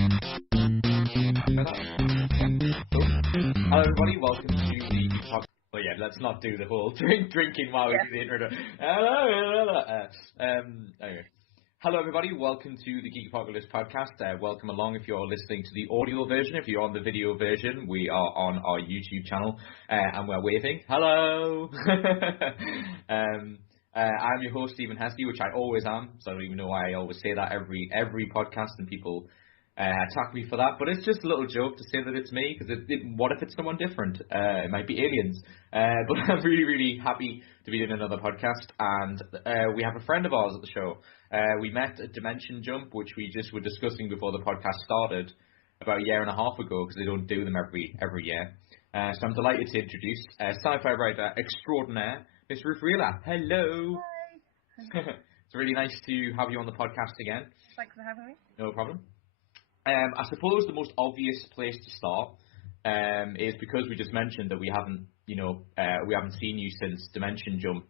Hello everybody, welcome to the podcast. Oh yeah, let's not do the whole drinking while we do the intro. Anyway. Hello everybody, welcome to the Geek Apocalypse podcast. Welcome along if you're listening to the audio version. If you're on the video version, we are on our YouTube channel and we're waving. Hello! I'm your host, Stephen Hesty, which I always am, so I don't even know why I always say that every podcast and people attack me for that, but it's just a little joke to say that it's me, because what if it's someone different? It might be aliens. But I'm really, really happy to be doing another podcast, and we have a friend of ours at the show. We met at Dimension Jump, which we just were discussing before the podcast started about a year and a half ago, because they don't do them every year. So I'm delighted to introduce sci-fi writer extraordinaire, Miss Ruth Wheeler. Hello. Hi. It's really nice to have you on the podcast again. Thanks for having me. No problem. I suppose the most obvious place to start is because we just mentioned that we haven't seen you since Dimension Jump,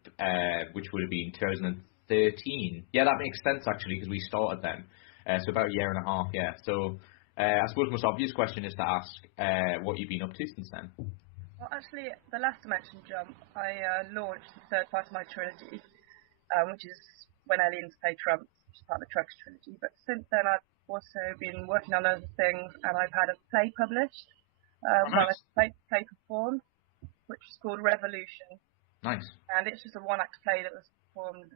which would have been 2013. Yeah, that makes sense actually, because we started then, so about a year and a half. Yeah. So I suppose the most obvious question is to ask what you've been up to since then. Well, actually, the last Dimension Jump, I launched the third part of my trilogy, which is When Aliens Play Trumps, which is part of the Truxxe trilogy. But since then, I've also been working on other things, and I've had a play published, Nice. play performed, which is called Revolution. Nice. And it's just a one-act play that was performed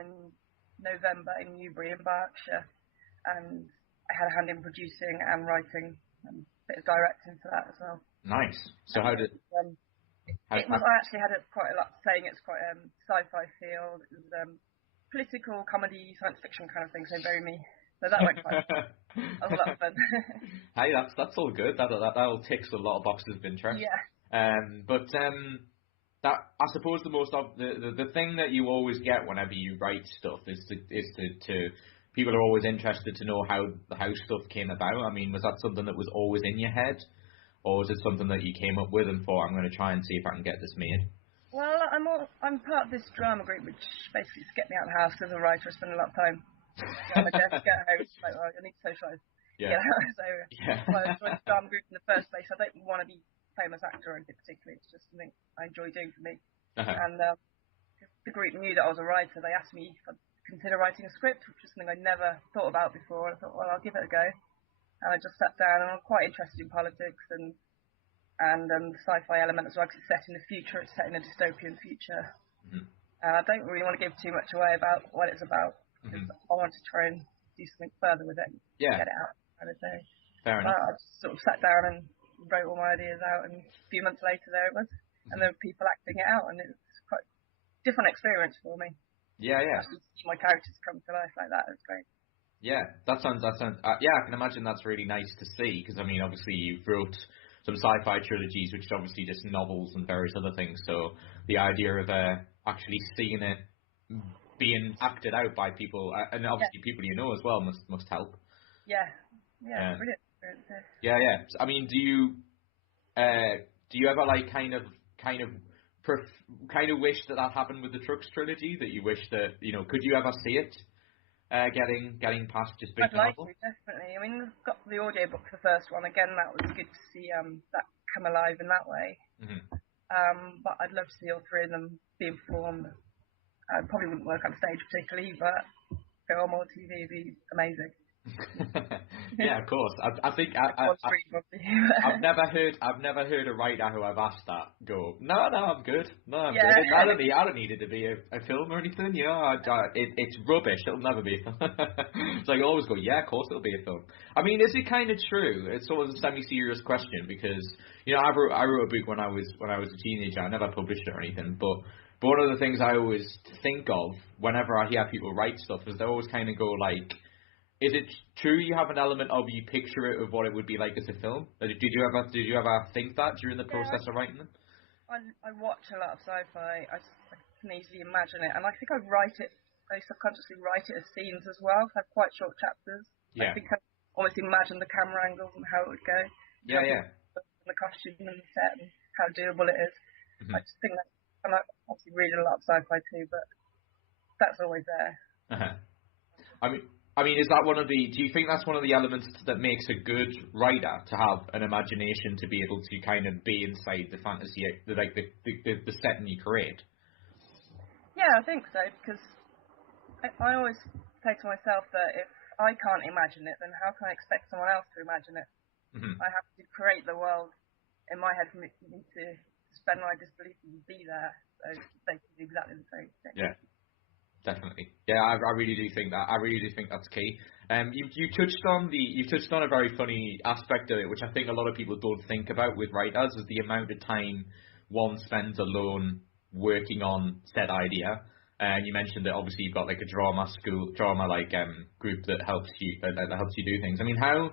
in November in Newbury in Berkshire, and I had a hand in producing and writing and a bit of directing for that as well. Nice. So how did? I actually had quite a lot saying it's quite sci-fi field. It was political comedy, science fiction kind of thing, so very me. So that went quite. That was a lot of fun. Hey, that's all good. That all ticks a lot of boxes of interest. Yeah. But that I suppose the thing that you always get whenever you write stuff is to people are always interested to know how stuff came about. I mean, was that something that was always in your head, or was it something that you came up with and thought, I'm going to try and see if I can get this made? Well, I'm part of this drama group, which basically is get me out of the house as a writer. I spend a lot of time on my desk at home. Like, well, I need to socialise. Yeah. Well, I joined the drama group in the first place. I don't want to be a famous actor or anything particularly. It's just something I enjoy doing for me. Uh-huh. And the group knew that I was a writer. They asked me if I'd consider writing a script, which was something I'd never thought about before. I thought, well, I'll give it a go. And I just sat down, and I'm quite interested in politics and the sci-fi element as well, because it's set in the future. It's set in a dystopian future. Mm-hmm. I don't really want to give too much away about what it's about, because I want to try and do something further with it. Yeah. Get it out, kind of thing. Fair enough. I just sort of sat down and wrote all my ideas out, and a few months later there it was. And there were people acting it out, and it's quite a different experience for me. Yeah. Actually see my characters come to life like that. It's great. Yeah, that sounds. Yeah, I can imagine that's really nice to see, because I mean, obviously you wrote some sci-fi trilogies, which is obviously just novels and various other things. So the idea of actually seeing it being acted out by people, and obviously people you know as well, must help. Yeah, brilliant experience. Yeah. So, I mean, do you ever like kind of wish that happened with the Truxxe trilogy? That you wish that could you ever see it getting past just being a novel? I'd like to, definitely. I mean, I've got the audiobook for the first one. Again, that was good to see that come alive in that way. Mm-hmm. But I'd love to see all three of them being performed. Probably wouldn't work on stage particularly, but go on more TV would be amazing. Yeah, of course. I think I've never heard a writer who I've asked that go, no, I'm good. No, I'm good. I don't need it to be a film or anything. It's rubbish. It'll never be a film. So I always go, yeah, of course it'll be a film. I mean, is it kind of true? It's sort of a semi-serious question, because I wrote a book when I was a teenager. I never published it or anything, but one of the things I always think of whenever I hear people write stuff is they always kind of go like, is it true you have an element of you picture it of what it would be like as a film? Did you ever think that during the process of writing them? I watch a lot of sci-fi. I can easily imagine it, and I think I subconsciously write it as scenes as well. I have quite short chapters. Yeah. I think I almost imagine the camera angles and how it would go. Yeah. And the costume and the set and how doable it is. Mm-hmm. I just think that, and I obviously read a lot of sci-fi too, but that's always there. Uh-huh. I mean, I mean, is that do you think that's one of the elements that makes a good writer, to have an imagination, to be able to kind of be inside the fantasy, the setting you create? Yeah, I think so, because I always say to myself that if I can't imagine it, then how can I expect someone else to imagine it? Mm-hmm. I have to create the world in my head for me to suspend my disbelief and be there, so they can do exactly the same thing. Yeah. Definitely, yeah. I really do think that. I really do think that's key. You touched on a very funny aspect of it, which I think a lot of people don't think about with writers, is the amount of time one spends alone working on said idea. And you mentioned that obviously you've got like a drama group that helps you do things. I mean, how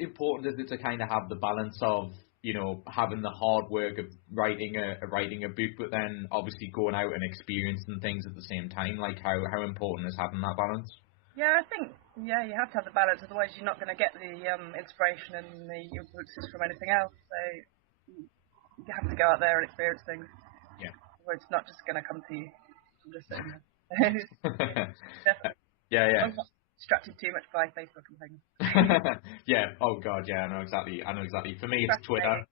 important is it to kind of have the balance of, you know, having the hard work of writing a book, but then obviously going out and experiencing things at the same time? Like, how important is having that balance? Yeah, I think you have to have the balance. Otherwise, you're not going to get the inspiration and the influences from anything else. So you have to go out there and experience things. Yeah. Where it's not just going to come to you from just sitting there. Definitely. Yeah. I'm not distracted too much by Facebook and things. Yeah. Oh God. Yeah. I know exactly. For me, it's Twitter.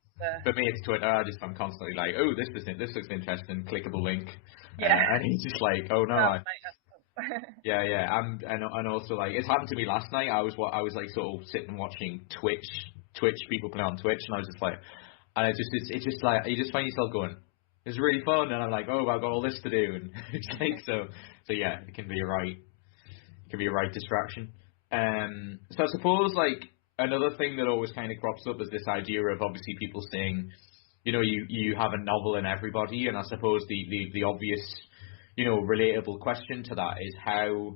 I'm constantly like, oh, this looks interesting. Clickable link. Yeah. And he's just like, oh no. Yeah. And also, like, it's happened to me last night. I was like sort of sitting watching Twitch people play on Twitch, and I was just like, and it's just like you just find yourself going, it's really fun, and I'm like, oh, I've got all this to do, and it's like so yeah, it can be a right distraction. So I suppose, like, another thing that always kind of crops up is this idea of obviously people saying, you know, you have a novel in everybody, and I suppose the obvious, you know, relatable question to that is how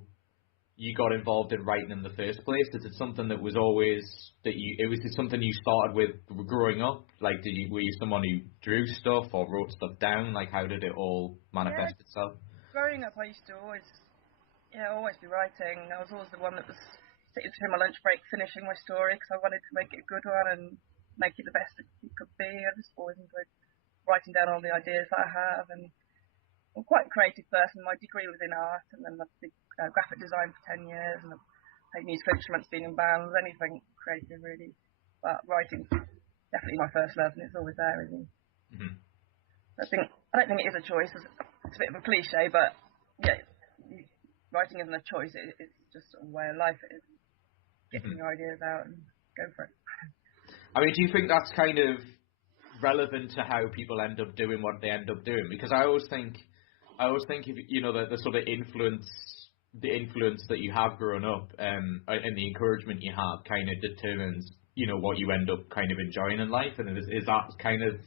you got involved in writing in the first place. Is it something that was always was it something you started with growing up? Like, were you someone who drew stuff or wrote stuff down? Like, how did it all manifest itself? Growing up, I used to always be writing. I was always the one that was sitting through my lunch break finishing my story because I wanted to make it a good one and make it the best it could be. I just always enjoyed writing down all the ideas that I have, and I'm quite a creative person. My degree was in art, and then I did graphic design for 10 years, and I've played musical instruments, been in bands, anything creative really. But writing's definitely my first love, and it's always there, isn't it? Mm-hmm. I don't think it is a choice. It's a bit of a cliche, but yeah, writing isn't a choice. It's just a way of life. It is getting your ideas out and go for it. I mean, do you think that's kind of relevant to how people end up doing what they end up doing? Because I always think if you know the sort of influence that you have growing up, and the encouragement you have kind of determines, you know, what you end up kind of enjoying in life. And is that kind of,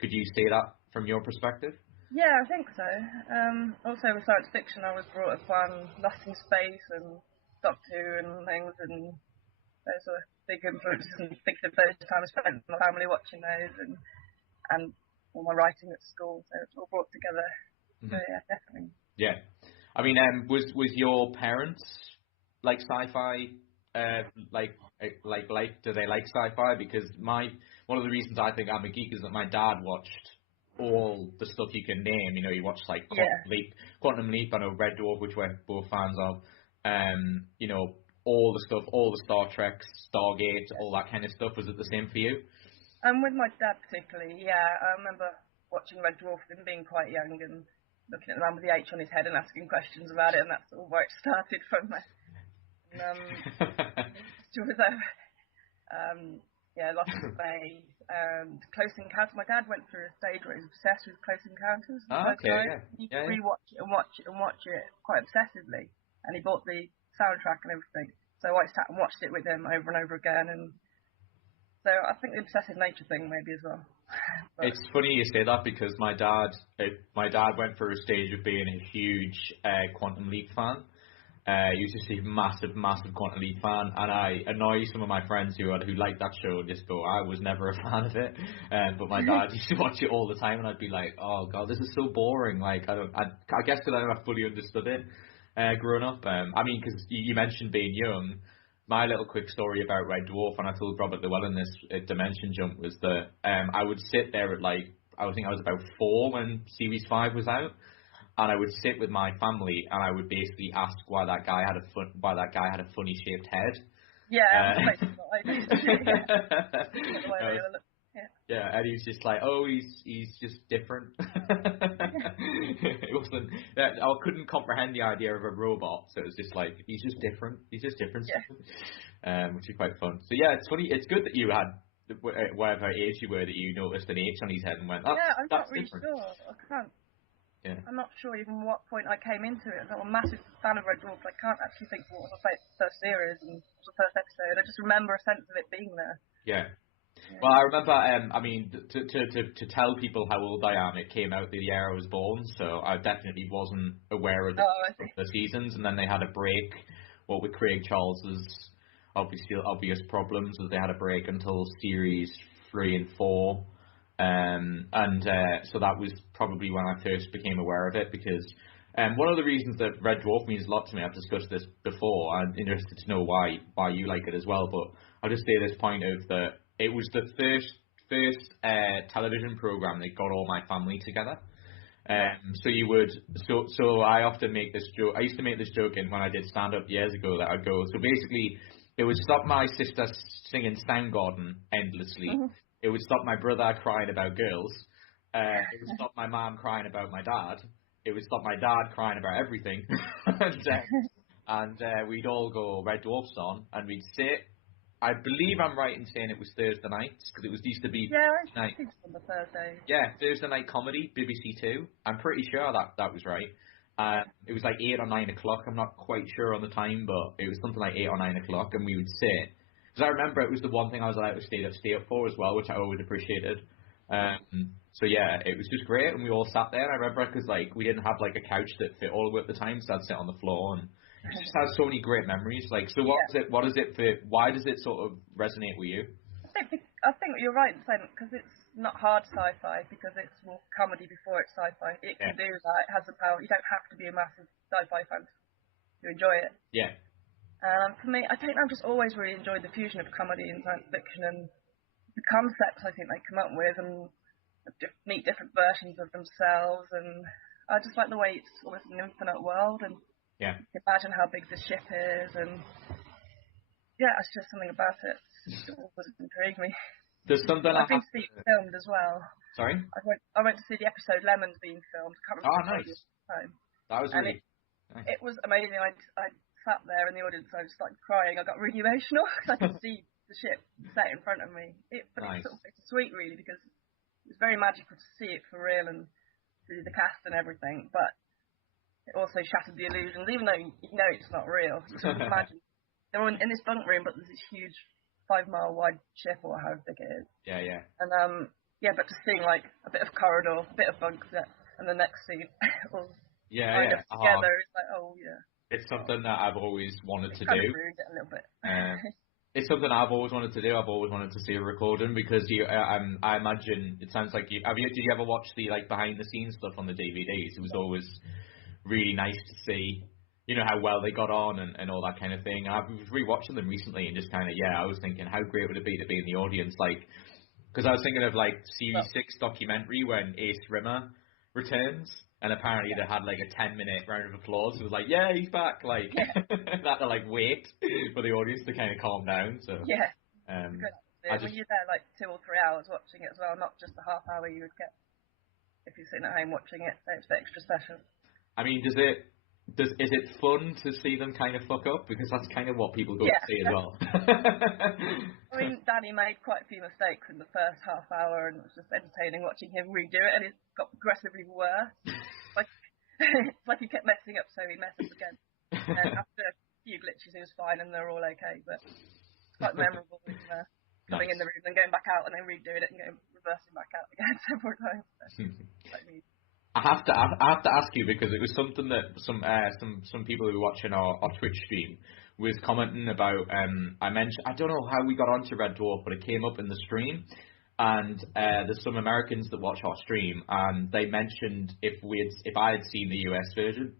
could you say that from your perspective? Yeah, I think so. Also with science fiction, I was brought up on Lost in Space and Doctor Who and things, and those are big influences, and thinking of those times spent with my family watching those, and all my writing at school, so it's all brought together. So yeah, definitely. Yeah, I mean, was your parents like sci-fi? Do they like sci-fi? Because one of the reasons I think I'm a geek is that my dad watched all the stuff you can name. You know, he watched like Quantum Leap. I know Red Dwarf, which we're both fans of. You know, all the stuff, all the Star Treks, Stargate, all that kind of stuff. Was it the same for you? With my dad particularly, yeah. I remember watching Red Dwarf and being quite young and looking at the man with the H on his head and asking questions about it, and that's all where it started from there. Lost in Space and Close Encounters. My dad went through a stage where he was obsessed with Close Encounters. He could rewatch it and watch it quite obsessively, and he bought the soundtrack and everything. So I sat and watched it with him over and over again, and so I think the obsessive nature thing maybe as well. It's funny you say that, because my dad went through a stage of being a huge Quantum Leap fan. He was just a massive Quantum Leap fan, and I annoy some of my friends who like that show and just go, I was never a fan of it. But my dad used to watch it all the time, and I'd be like, oh god, this is so boring. Like, I guess because I never fully understood it growing up. I mean, because you mentioned being young. My little quick story about Red Dwarf, and I told Robert Llewellyn this at Dimension Jump, was that I would sit there at I think I was about 4 when Series 5 was out, and I would sit with my family, and I would basically ask why that guy had a funny shaped head. Yeah, that's basically what I do. Yeah, and he's just like, oh, he's just different. It wasn't. I couldn't comprehend the idea of a robot, so it was just like he's just different. He's just different. Yeah. Which is quite fun. So yeah, it's funny. It's good that you had whatever age you were that you noticed an H on his head and went, oh, yeah, I'm that's not really different. sure. I can't. Yeah. I'm not sure even what point I came into it. I'm a massive fan of Red Dwarf. I can't actually think what was the first series and what was the first episode. I just remember a sense of it being there. Yeah. Well, I remember. I mean, to tell people how old I am, it came out the year I was born, so I definitely wasn't aware of the seasons. And then they had a break. What with Craig Charles's obvious problems, as they had a break until series 3 and 4. So that was probably when I first became aware of it, because one of the reasons that Red Dwarf means a lot to me, I've discussed this before. I'm interested to know why you like it as well, but I'll just say this point of that it was the first television program that got all my family together. So I often make this joke. I used to make this joke when I did stand up years ago, that I'd go, so basically it would stop my sister singing Soundgarden endlessly. It would stop my brother crying about girls. It would stop my mom crying about my dad. It would stop my dad crying about everything. and we'd all go Red Dwarf's on, and we'd sit. I believe I'm right in saying it was Thursday nights, because it used to be I think it's on the Thursday. Yeah, Thursday night comedy, BBC Two. I'm pretty sure that was right. It was like 8 or 9 o'clock. I'm not quite sure on the time, but it was something like 8 or 9 o'clock, and we would sit. Because I remember it was the one thing I was allowed to stay up for as well, which I always appreciated. So yeah, it was just great, and we all sat there. And I remember because like we didn't have like a couch that fit all of it at the time, so I'd sit on the floor, and it just has so many great memories. Like, so what is it for? Why does it sort of resonate with you? I think you're right in saying, because it's not hard sci-fi, because it's more comedy before it's sci-fi. It can do that. It has the power. You don't have to be a massive sci-fi fan to enjoy it. Yeah. For me, I think I've just always really enjoyed the fusion of comedy and science fiction, and the concepts I think they come up with, and meet different versions of themselves, and I just like the way it's almost an infinite world, and imagine how big the ship is, and it's just something about it. It always intrigued me. There's something I've been to see it filmed as well. Sorry? I went to see the episode Lemon's being filmed. I can't remember nice. Time. That was really nice. It was amazing. I sat there in the audience, I just started crying. I got really emotional because I could see the ship set in front of me. But it's sort of bittersweet, really, because it was very magical to see it for real and see the cast and everything. But it also shattered the illusions, even though you know it's not real. You sort of imagine they're in this bunk room, but there's this huge 5-mile wide ship, or how big it is. Yeah. And but just seeing like a bit of corridor, a bit of bunk set, and the next scene all kind of together, it's like, it's something that I've always wanted to do. Ruined it a little bit. It's something I've always wanted to do. I've always wanted to see a recording, because I imagine it sounds like did you ever watch the like behind the scenes stuff on the DVDs? It was always really nice to see, you know, how well they got on and all that kind of thing. I was rewatching them recently and just kind of, I was thinking, how great would it be to be in the audience? Like, because I was thinking of like Series 6 documentary when Ace Rimmer returns, and apparently they had like a 10-minute round of applause. It was like, yeah, he's back. Like, that to like wait for the audience to kind of calm down. So when you're there like 2 or 3 hours watching it as well, not just the half hour you would get if you're sitting at home watching it. So it's the extra session. I mean, is it fun to see them kind of fuck up? Because that's kind of what people go to see as well. I mean, Danny made quite a few mistakes in the first half hour, and it was just entertaining watching him redo it, and it got progressively worse. It's like he kept messing up, so he messed up again. And after a few glitches, he was fine, and they're all okay. But it's quite memorable with coming in the room and going back out, and then redoing it and going reversing back out again several times. So, like me. I have to ask you, because it was something that some people who were watching our Twitch stream was commenting about. I mentioned, I don't know how we got onto Red Dwarf, but it came up in the stream, and there's some Americans that watch our stream, and they mentioned if I had seen the US version,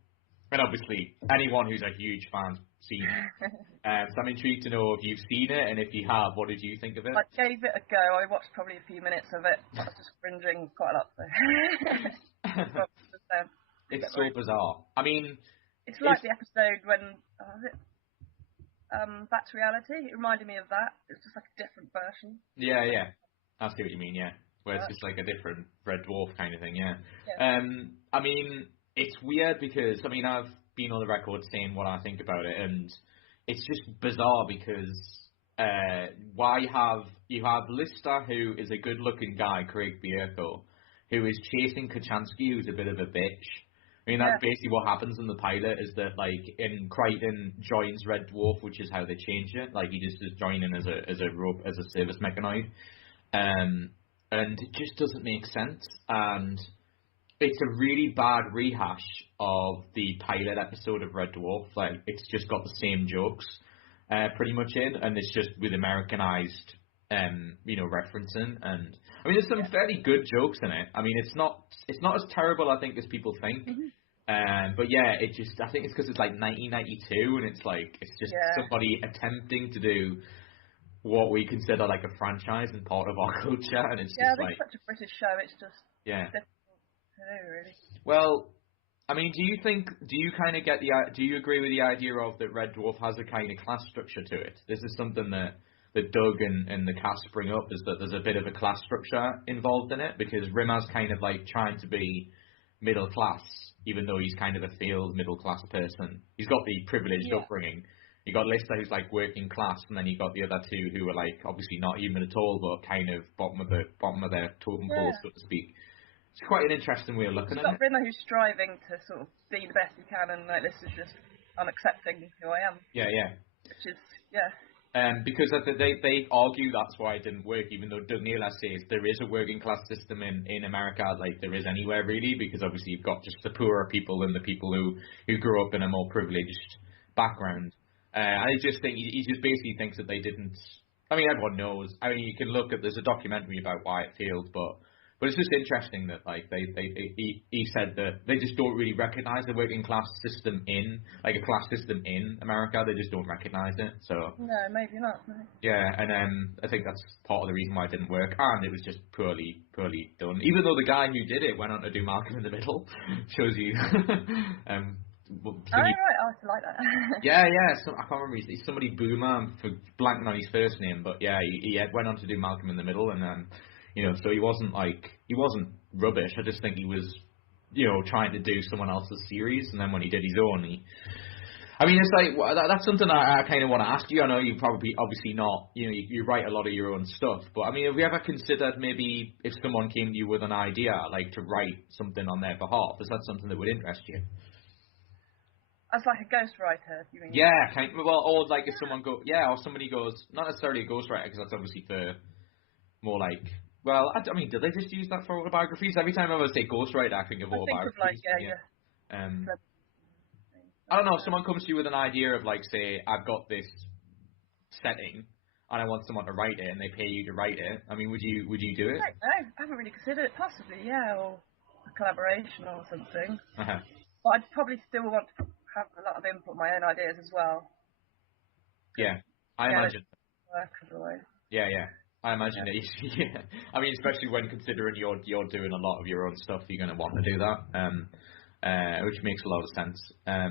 and obviously anyone who's a huge fan's seen it. So I'm intrigued to know if you've seen it, and if you have, what did you think of it? I gave it a go. I watched probably a few minutes of it. I was just cringing quite a lot. So. It's so bizarre. I mean, it's like the episode when Back to Reality. It reminded me of that. It's just like a different version. Yeah. I see what you mean. Yeah, where it's just like a different Red Dwarf kind of thing. Yeah. I mean, it's weird because I mean I've been on the record saying what I think about it, and it's just bizarre because you have Lister, who is a good-looking guy, Craig Bierko, who is chasing Kochanski, who's a bit of a bitch. I mean, that's basically what happens in the pilot, is that, like, in Crichton joins Red Dwarf, which is how they changed it. Like, he just is joining as a service mechanoid. And it just doesn't make sense. And it's a really bad rehash of the pilot episode of Red Dwarf. Like, it's just got the same jokes pretty much in, and it's just with Americanized referencing. And I mean, there's some fairly good jokes in it. I mean, it's not as terrible, I think, as people think. But yeah, I think it's because it's like 1992, and it's just somebody attempting to do what we consider like a franchise and part of our culture, and it's just like such a British show. It's just difficult to do, really. Well, I mean, do you agree with the idea of that Red Dwarf has a kind of class structure to it? This is something that Doug and the cast bring up, is that there's a bit of a class structure involved in it, because Rimmer's kind of like trying to be middle class, even though he's kind of a failed middle class person. He's got the privileged upbringing. You got Lister, who's like working class, and then you got the other two who are like obviously not human at all, but kind of bottom of their totem pole, so to speak. It's quite an interesting way of looking at it. You've got Rimmer who's striving to sort of be the best he can, and like, this is just, I'm accepting who I am. Yeah. Which is, because they argue that's why it didn't work, even though Doug Naylor says there is a working class system in America, like there is anywhere really, because obviously you've got just the poorer people and the people who grew up in a more privileged background. I just think he just basically thinks that they didn't. I mean, everyone knows. I mean, you can look at, there's a documentary about why it failed, but it's just interesting that like he said that they just don't really recognise the working class system in like a class system in America. They just don't recognise it. So no, maybe not. Yeah, and I think that's part of the reason why it didn't work, and it was just poorly done. Even though the guy who did it went on to do Malcolm in the Middle, shows you. Right, I like that. Yeah, so, I can't remember. He's somebody Boomer. I'm blanking on his first name, but yeah, he went on to do Malcolm in the Middle, and so he wasn't rubbish. I just think he was, trying to do someone else's series, and then when he did his own, it's like that's something I kind of want to ask you. I know you probably obviously not, you write a lot of your own stuff, but I mean, have you ever considered maybe if someone came to you with an idea, like to write something on their behalf? Is that something that would interest you? As like a ghostwriter, you mean? Yeah, or like if someone or somebody goes, not necessarily a ghostwriter, because that's obviously for more like, well, I mean, do they just use that for autobiographies? Every time I ever say ghostwriter, I think of autobiographies. I don't know, if someone comes to you with an idea of like, say, I've got this setting and I want someone to write it and they pay you to write it, I mean, would you do it? I don't know, I haven't really considered it. Possibly, or a collaboration or something. Uh-huh. But I'd probably still want to have a lot of input, my own ideas as well. Yeah, I imagine. Work otherwise. Yeah, I imagine it. Yeah, I mean, especially when considering you're doing a lot of your own stuff, you're going to want to do that, which makes a lot of sense. I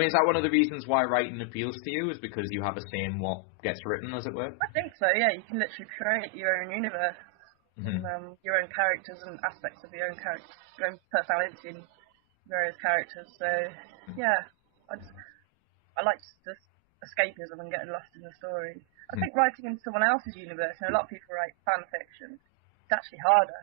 mean, is that one of the reasons why writing appeals to you? Is because you have a say in what gets written, as it were? I think so. Yeah, you can literally create your own universe, and, your own characters and aspects of your own personality and various characters. So yeah, I like the escapism and getting lost in the story. I think writing in someone else's universe, and a lot of people write fan fiction, it's actually harder.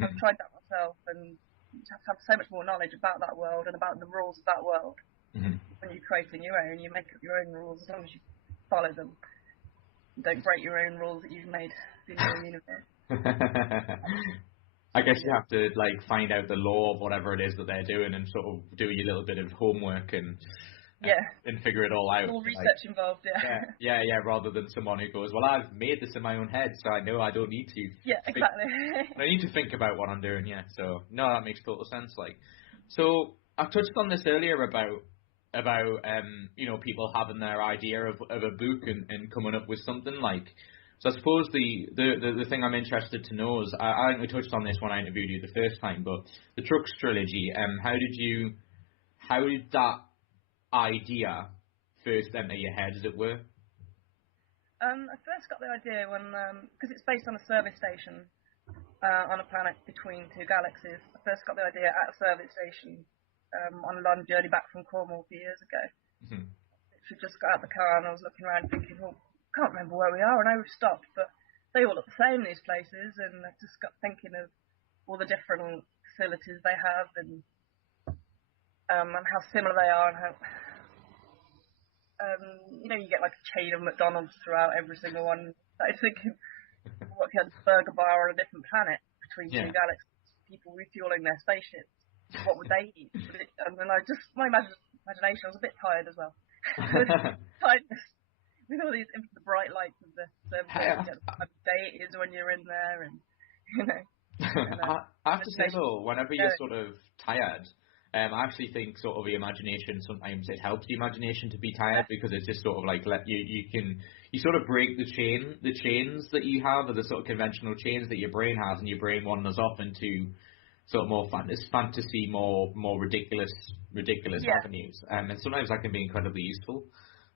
I've tried that myself, and you have to have so much more knowledge about that world and about the rules of that world. When you're creating your own, you make up your own rules as long as you follow them. You don't break your own rules that you've made in your universe. I guess you have to like find out the law of whatever it is that they're doing and sort of do your little bit of homework and figure it all out. All research involved, Yeah, rather than someone who goes, well, I've made this in my own head, so I know I don't need to. Yeah, exactly. I need to think about what I'm doing, So, no, that makes total sense. Like, so I touched on this earlier about people having their idea of a book and coming up with something like. So I suppose the thing I'm interested to know is, I think we touched on this when I interviewed you the first time, but the Truxxe trilogy, how did that idea first enter your head, as it were? I first got the idea when, because it's based on a service station on a planet between two galaxies. I first got the idea at a service station on a long journey back from Cornwall a few years ago. Mm-hmm. I just got out of the car and I was looking around thinking, well, I can't remember where we are. I know we've stopped, but they all look the same, these places. And I just got thinking of all the different facilities they have and how similar they are and how, you get like a chain of McDonald's throughout every single one. I was thinking, what if you had a burger bar on a different planet between two galaxies, people refueling their spaceships? What would they eat? And then my imagination, I was a bit tired as well. Tiredness. With all these the bright lights of the service station, what day it is when you're in there, and I have to say though, whenever you're sort of tired, I actually think sort of the imagination, sometimes it helps the imagination to be tired, because it's just sort of like you sort of break the chains that you have, or the sort of conventional chains that your brain has, and your brain wanders off into sort of more fantasy, more ridiculous avenues, and sometimes that can be incredibly useful.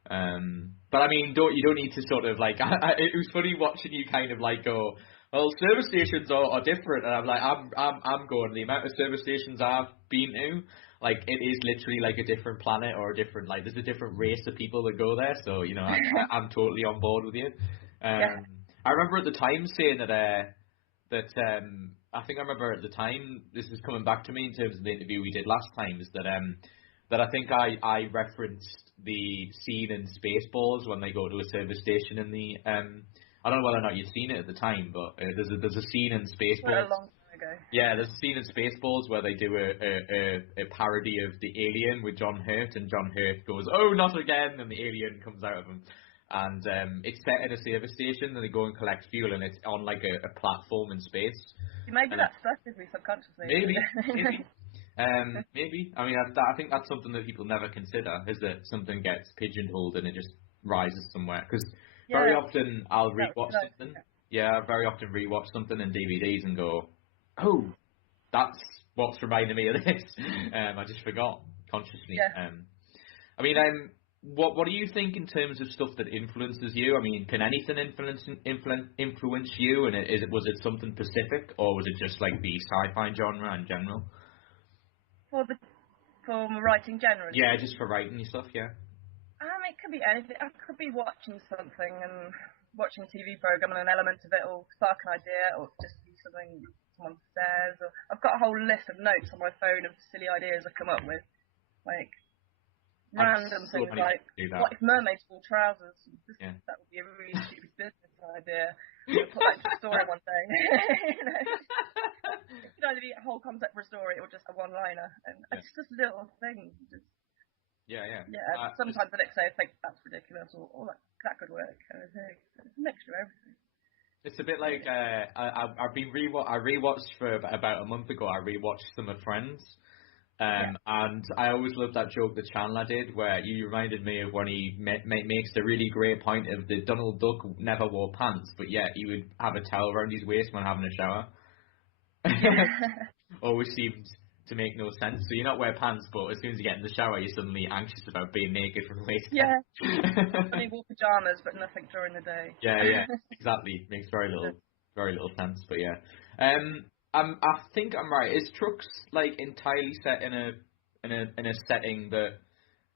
But I mean, you don't need to sort of like. It was funny watching you kind of like go, well, service stations are different, and I'm like, I'm going, the amount of service stations I've been to, like, it is literally like a different planet, or a different, like, there's a different race of people that go there. So I'm totally on board with you. I remember at the time saying that I think I remember at the time, this is coming back to me in terms of the interview we did last time, is that I think I referenced the scene in Spaceballs when they go to a service station in the I don't know whether or not you'd seen it at the time, but there's a scene in Spaceballs. A long time ago. Yeah, there's a scene in Spaceballs where they do a parody of the Alien with John Hurt, and John Hurt goes, "Oh, not again," and the alien comes out of him. And it's set in a service station, and they go and collect fuel, and it's on like a platform in space. Maybe that stuck with me subconsciously. Maybe. Maybe. I mean, I think that's something that people never consider, is that something gets pigeonholed and it just rises somewhere. Because very often I'll rewatch something. Yeah, I very often rewatch something in DVDs and go, oh, that's what's reminding me of this. I just forgot consciously. Yeah. I mean, what do you think in terms of stuff that influences you? I mean, can anything influence you? And was it something specific, or was it just like the sci-fi genre in general? For writing generally? Yeah, just for writing and stuff, yeah. It could be anything. I could be watching something and watching a TV program, and an element of it will spark an idea, or just be something someone says. Or I've got a whole list of notes on my phone of silly ideas I come up with, like random things like, what if mermaids wore trousers? That would be a really stupid business idea. I'll put that into a story one day. It could either be a whole concept for a story or just a one-liner, and it's just little things. Sometimes the next day I think that's ridiculous, or that could work. It's a mixture of everything. It's a bit like I rewatched for about a month ago. I rewatched some of Friends. And I always loved that joke that Chandler did, where you reminded me of when he makes the really great point of the Donald Duck never wore pants, but yet he would have a towel around his waist when having a shower. Always seemed to make no sense. So you not wear pants, but as soon as you get in the shower, you're suddenly anxious about being naked from the waist down. I mean, wore pajamas, but nothing during the day. Yeah, exactly. Makes very little sense, but yeah. I think I'm right. Is Truxxe like entirely set in a setting that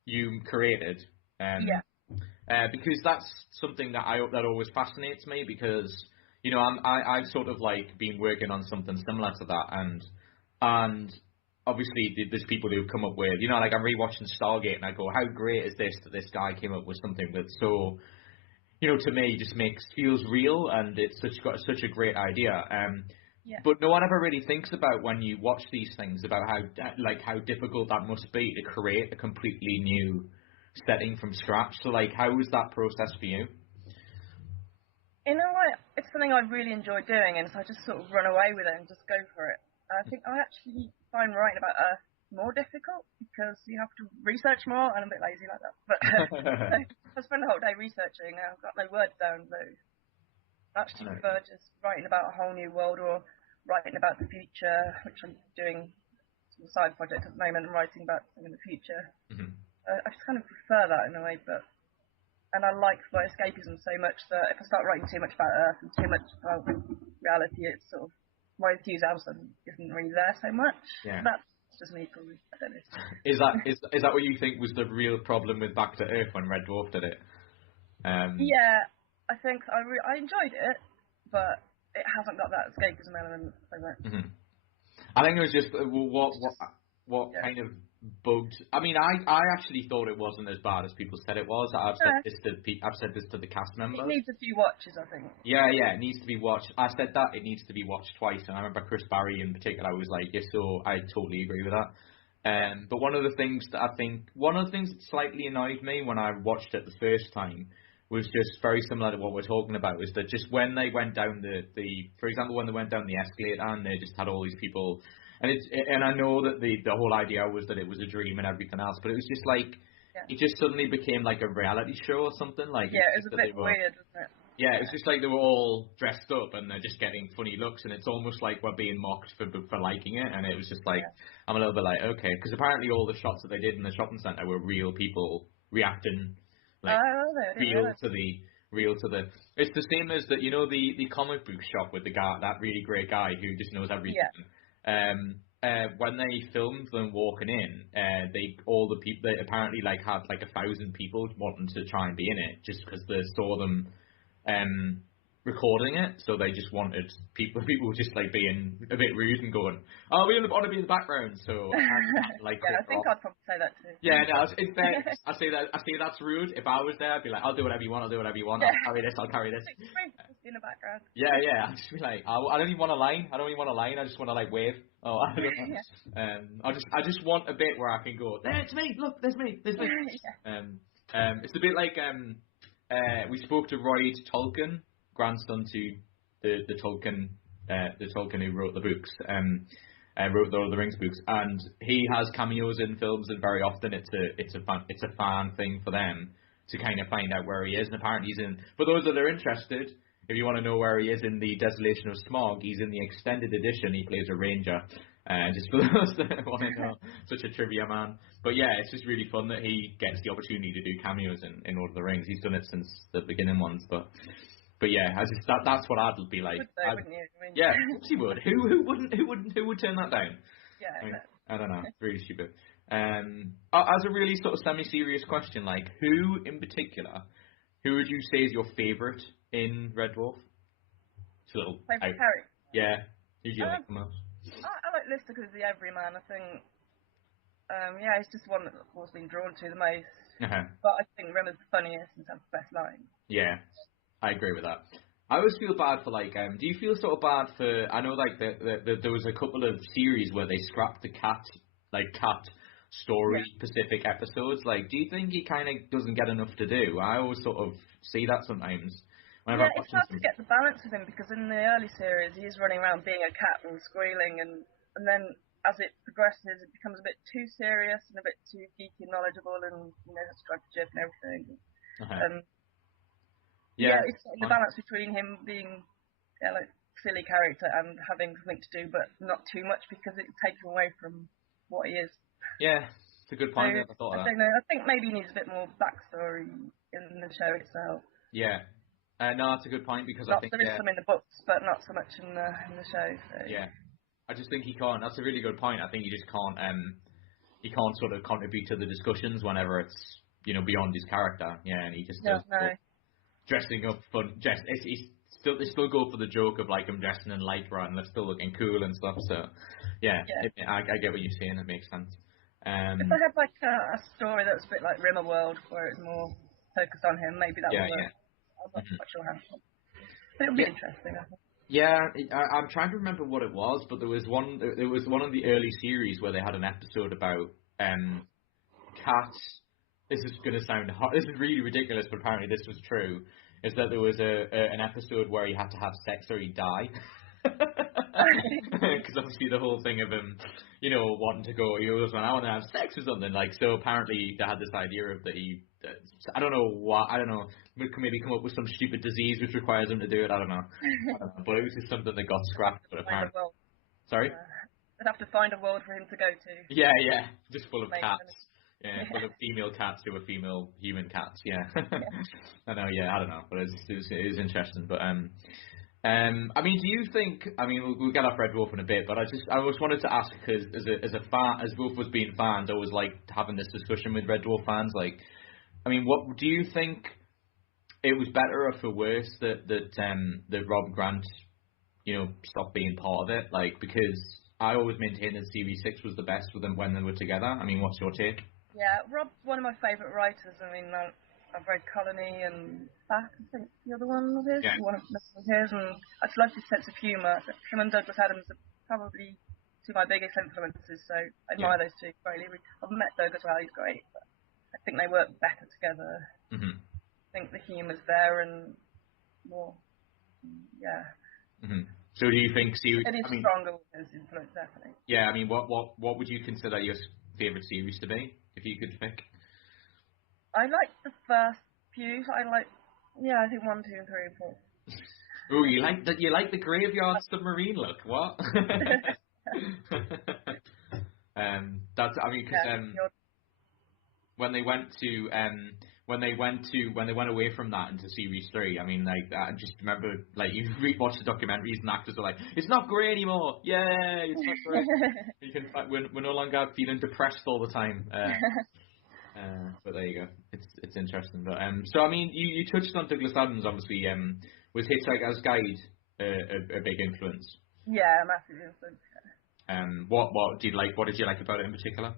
you created? Because that's something that always fascinates me, because I've sort of like been working on something similar to that, and obviously there's people who've come up with, like I'm rewatching Stargate and I go, how great is this that this guy came up with something that's so, to me just feels real, and it's got such a great idea. But no one ever really thinks about, when you watch these things, about how difficult that must be to create a completely new setting from scratch. So how was that process for you? It's something I really enjoy doing, and so I just sort of run away with it and just go for it. I think I actually find writing about Earth more difficult, because you have to research more, and I'm a bit lazy like that. But I spend the whole day researching, and I've got no words down, so I actually prefer just writing about a whole new world or writing about the future, which I'm doing some side project at the moment and writing about something in the future. Mm-hmm. I just kind of prefer that in a way, and I like my escapism so much that if I start writing too much about Earth and too much about reality, it's sort of, my enthusiasm isn't really there so much. Yeah. That's just me, probably. I don't know. Is that what you think was the real problem with Back to Earth when Red Dwarf did it? Yeah, I think I enjoyed it, but it hasn't got that escapism element so much. Mm-hmm. I think it was just what kind of bugged. I mean, I actually thought it wasn't as bad as people said it was. I've said this to the cast members. It needs a few watches, I think. Yeah, it needs to be watched. I said that it needs to be watched twice, and I remember Chris Barry in particular was like, "Yeah, so I totally agree with that." But one of the things that slightly annoyed me when I watched it the first time was just very similar to what we're talking about. Was that just when they went down for example, when they went down the escalator and they just had all these people, and I know that the whole idea was that it was a dream and everything else, but it was just like it just suddenly became like a reality show or something. Like it was a bit weird, wasn't it? Yeah, it's just like they were all dressed up and they're just getting funny looks, and it's almost like we're being mocked for liking it, and it was just like I'm a little bit like, okay, because apparently all the shots that they did in the shopping centre were real people reacting, like real to the. It's the same as that, you know, the comic book shop with the guy, that really great guy who just knows everything. When they filmed them walking in, all the people, they apparently like had like 1,000 people wanting to try and be in it just because they saw them recording it, so they just wanted people just like being a bit rude and going, "Oh, we want to be in the background." So like, I think I'd probably say that too. Yeah, no, it's fair. I say that's rude. If I was there, I'd be like, "I'll do whatever you want. I'll do whatever you want. I'll carry this." Just in the background. Yeah. I'd just be like, I don't even want a line. I just want to like wave. Oh, I don't know. I just want a bit where I can go, "There, it's me. Look, there's me. There's me." It's a bit like we spoke to Roy Tolkien, grandson to the Tolkien who wrote the books, wrote the Lord of the Rings books, and he has cameos in films, and very often it's a fan thing for them to kind of find out where he is, and apparently he's in. For those that are interested, if you want to know where he is in the Desolation of Smaug, he's in the extended edition. He plays a ranger. Just for those that want to know, such a trivia man. But yeah, it's just really fun that he gets the opportunity to do cameos in Lord of the Rings. He's done it since the beginning ones, but yeah, that's what I'd be like. Wouldn't you? I mean, yeah, of course he would. Who would turn that down? Yeah, I don't know. It's really stupid. As a really sort of semi-serious question, like who in particular, who would you say is your favourite in Red Dwarf? Favourite character? Yeah. Who do you like the most? I like Lister because he's the everyman. I think, he's just one that I've always been drawn to the most. But I think Rimmer's the funniest and has the best line. Yeah, I agree with that. I always feel bad for do you feel sort of bad for? I know like there was a couple of series where they scrapped the cat story specific episodes. Like, do you think he kind of doesn't get enough to do? I always sort of see that sometimes. It's hard to get the balance with him because in the early series he's running around being a cat and squealing, and then as it progresses it becomes a bit too serious and a bit too geeky and knowledgeable and strategic and everything. It's the balance between him being like silly character and having something to do but not too much because it takes him away from what he is. Yeah, it's a good point. I thought of that. I think maybe he needs a bit more backstory in the show itself. Yeah. No, that's a good point because I think there is some in the books, but not so much in the show. So. Yeah, I just think he can't. That's a really good point. I think he just can't. He can't sort of contribute to the discussions whenever it's beyond his character. Yeah, and he just does dressing up fun. They still go for the joke of like him dressing in lycra and they're still looking cool and stuff. So I get what you're saying. It makes sense. If they had like a story that was a bit like Rimmerworld, where it's more focused on him, maybe that would work. I'm not quite sure how. But it'll be interesting, I think. Yeah, I'm trying to remember what it was, but there was one of the early series where they had an episode about cats. This is going to sound hard. This is really ridiculous, but apparently this was true. Is that there was an episode where he had to have sex or he'd die. Because obviously the whole thing of him, you know, wanting to go, he always went, I want to have sex or something. Like, so apparently they had this idea of that he, I don't know, we can maybe come up with some stupid disease which requires him to do it. I don't know. But it was just something that got scrapped. But apparently, sorry. They'd have to find a world for him to go to. Yeah, just full of cats. Yeah, full of female cats who were female human cats. Yeah, I know. Yeah, I don't know, but it is interesting. But I mean, do you think? I mean, we'll get off Red Dwarf in a bit, but I just wanted to ask because as a fan, as Wolf was being fans, I always liked having this discussion with Red Dwarf fans. Like, I mean, what do you think? It was better or for worse that Rob Grant, you know, stopped being part of it? Like, because I always maintained that Series 6 was the best with them when they were together. I mean, what's your take? Yeah, Rob's one of my favourite writers. I mean, I've read Colony and Back, I think the other one of his. Yeah. One of his, and I just love his sense of humour. Him and Douglas Adams are probably two of my biggest influences, so I admire those two greatly. I've met Doug as well, he's great, but I think they work better together. Mm-hmm. I think the humour's there and more, Mm-hmm. So do you think it is stronger with his influence, definitely. Yeah, I mean, what would you consider your favourite series to be, if you could pick? I like the first few. I think 1, 2, and 3, and 4. Oh, you like the graveyard submarine look? What? That's, I mean, because when they went away from that into Series 3, I mean, like, I just remember, like, you watch the documentaries and actors are like, it's not grey anymore. Yay, it's not grey. We're no longer feeling depressed all the time. But there you go. It's interesting. But so I mean, you touched on Douglas Adams. Obviously, was Hitchhiker's Guide a big influence? Yeah, massive influence. What did you like? What did you like about it in particular?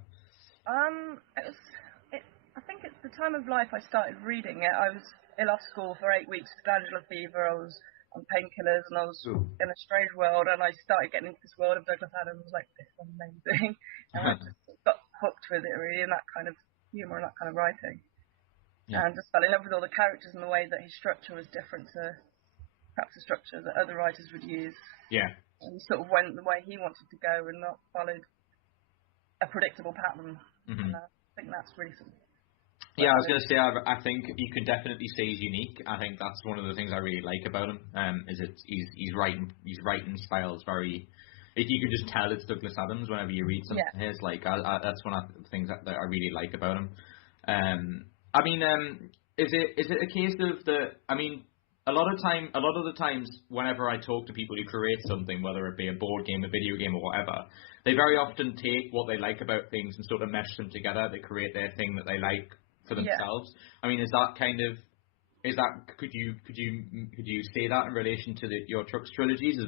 I think it's the time of life I started reading it. I was ill off school for 8 weeks with glandular fever. I was on painkillers and I was in a strange world, and I started getting into this world of Douglas Adams. I was like, this is amazing. And I just got hooked with it really, and that kind of humour and that kind of writing. Yeah. And just fell in love with all the characters and the way that his structure was different to perhaps the structure that other writers would use. Yeah. And he sort of went the way he wanted to go and not followed a predictable pattern. Mm-hmm. And I think that's really something. Yeah, I was going to say, I think you can definitely say he's unique. I think that's one of the things I really like about him. Is it his writing style is very. You can just tell it's Douglas Adams whenever you read something of his. Like that's one of the things that I really like about him. I mean, is it a case of the? I mean, a lot of the times, whenever I talk to people who create something, whether it be a board game, a video game, or whatever, they very often take what they like about things and sort of mesh them together. They create their thing that they like for themselves. Yeah. I mean, could you say that in relation to your Truxxe trilogies?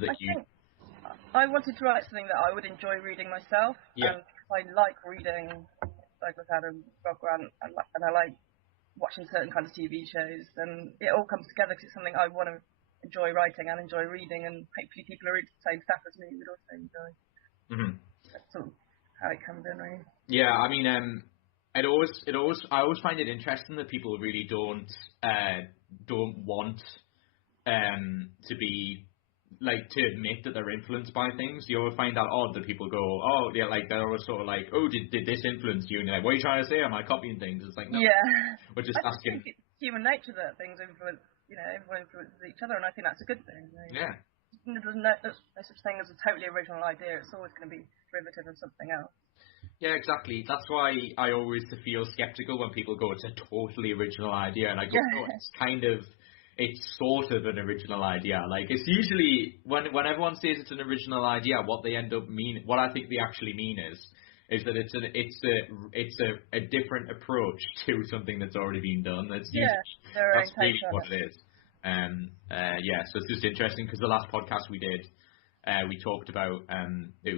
I wanted to write something that I would enjoy reading myself. Yeah. And I like reading Douglas Adams, Rob Grant, and I like watching certain kinds of TV shows, and it all comes together because it's something I want to enjoy writing and enjoy reading, and hopefully people who read the same stuff as me would also enjoy. Mm-hmm. That's sort of how it comes in, really. Yeah, I mean, I always find it interesting that people really don't want to be like to admit that they're influenced by things. You always find that odd that people go, oh yeah, like they're always sort of like, oh, did this influence you? And you're like, what are you trying to say? Am I copying things? It's like, no, we're just asking. I think it's human nature that things influence. You know, everyone influences each other, and I think that's a good thing. Right? Yeah. There's no such thing as a totally original idea. It's always going to be derivative of something else. Yeah, exactly. That's why I always feel skeptical when people go, it's a totally original idea, and I go, no, it's sort of an original idea. Like, it's usually when everyone says it's an original idea, what they end up what I think they actually mean is that it's a different approach to something that's already been done. That's really what it is. So it's just interesting because the last podcast we did, we talked about they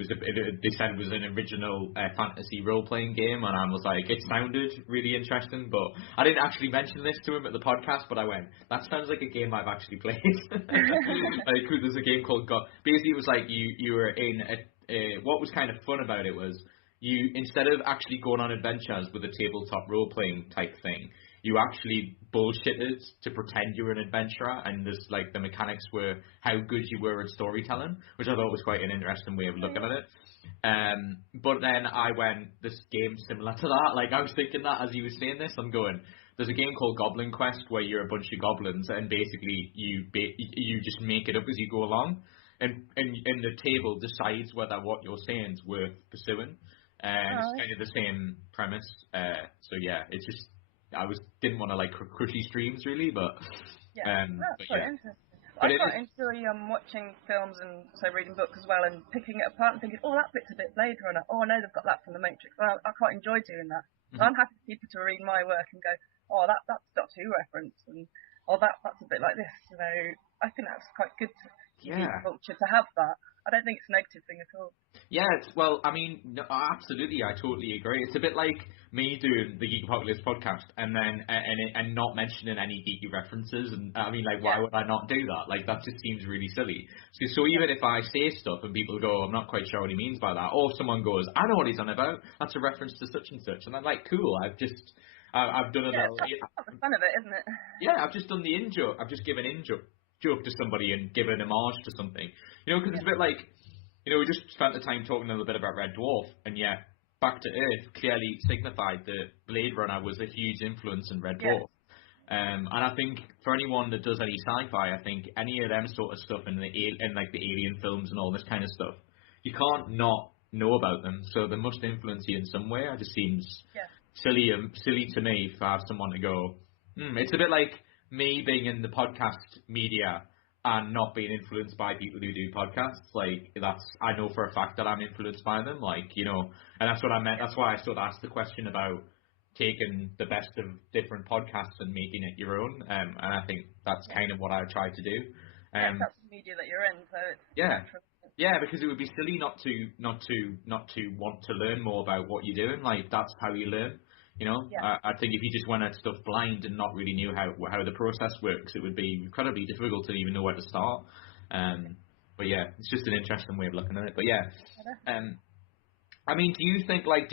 said it was an original fantasy role-playing game, and I was like, it sounded really interesting, but I didn't actually mention this to him at the podcast, but I went, that sounds like a game I've actually played. Like, there's a game called basically it was like you were in what was kind of fun about it was you, instead of actually going on adventures with a tabletop role-playing type thing, you actually bullshitted to pretend you were an adventurer, and there's like the mechanics were how good you were at storytelling, which I thought was quite an interesting way of looking at it. But then I went, this game's similar to that. Like, I was thinking that as you were saying this, I'm going, there's a game called Goblin Quest where you're a bunch of goblins and basically you just make it up as you go along, and the table decides whether what you're saying is worth pursuing. It's kind of the same premise. So yeah, it's just didn't want to like crush these streams really, but that's quite interesting. But I quite enjoy watching films and so reading books as well, and picking it apart and thinking, oh, that bit's a bit Blade Runner. Oh, I know they've got that from The Matrix. Well, I quite enjoy doing that. So I'm happy for people to read my work and go, oh, that's Doctor Who reference, and oh, that's a bit like this. You know, I think that's quite good to geek culture to have that. I don't think it's a negative thing at all. Yeah, well, I mean, no, absolutely, I totally agree. It's a bit like me doing the Geek Apocalypse podcast and then and not mentioning any geeky references. And I mean, like, why would I not do that? Like, that just seems really silly. So even if I say stuff and people go, I'm not quite sure what he means by that, or someone goes, I know what he's on about. That's a reference to such and such, and I'm like, cool. I've done a little. That's the fun of it, isn't it? Yeah, I've just done the in joke. I've just given in joke to somebody and given homage to something. You know, because it's a bit like, you know, we just spent the time talking a little bit about Red Dwarf, and yet Back to Earth clearly signified that Blade Runner was a huge influence in Red Dwarf. And I think for anyone that does any sci-fi, I think any of them sort of stuff in like the alien films and all this kind of stuff, you can't not know about them. So they must influence you in some way. It just seems silly to me for have someone to go. It's a bit like me being in the podcast media and not being influenced by people who do podcasts. Like, I know for a fact that I'm influenced by them. Like, you know, and that's what I meant. That's why I sort of asked the question about taking the best of different podcasts and making it your own. And I think that's kind of what I try to do. That's the media that you're in, so it's natural. Yeah, because it would be silly not to want to learn more about what you're doing. Like, that's how you learn. You know, I think if you just went at stuff blind and not really knew how the process works, it would be incredibly difficult to even know where to start. But yeah, it's just an interesting way of looking at it. But yeah, I mean, do you think like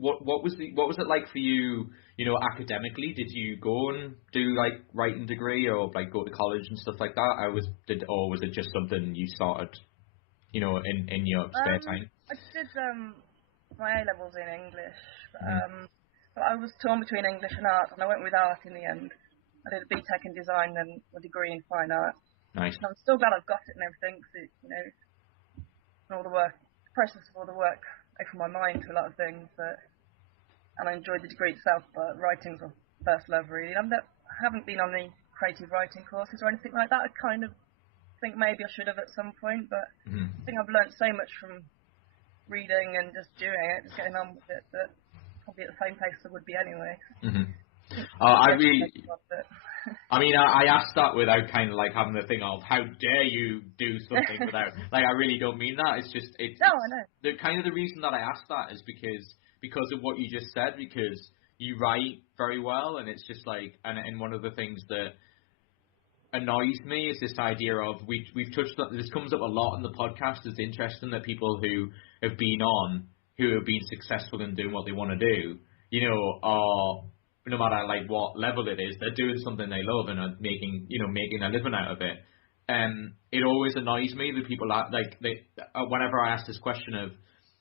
what was it like for you? You know, academically, did you go and do like writing degree or like go to college and stuff like that? Or was it just something you started, you know, in your spare time? I did my A levels in English. But I was torn between English and art, and I went with art in the end. I did a BTEC in design and a degree in fine art. Nice. And I'm still glad I've got it and everything, because you know, all the work, the process of all the work opened my mind to a lot of things. And I enjoyed the degree itself, but writing's my first love, really. I haven't been on the creative writing courses or anything like that. I kind of think maybe I should have at some point, but I think I've learnt so much from reading and just doing it, just getting on with it, that probably at the same place I would be anyway. I asked that without kind of like having the thing of how dare you do something without, like, I really don't mean that. It's just I know. The kind of the reason that I asked that is because of what you just said, because you write very well, and it's just like, and one of the things that annoys me is this idea of we've touched on, this comes up a lot in the podcast. It's interesting that people who have been successful in doing what they want to do, you know, are, no matter like what level it is, they're doing something they love and are making a living out of it. It always annoys me that people are like, whenever I ask this question of,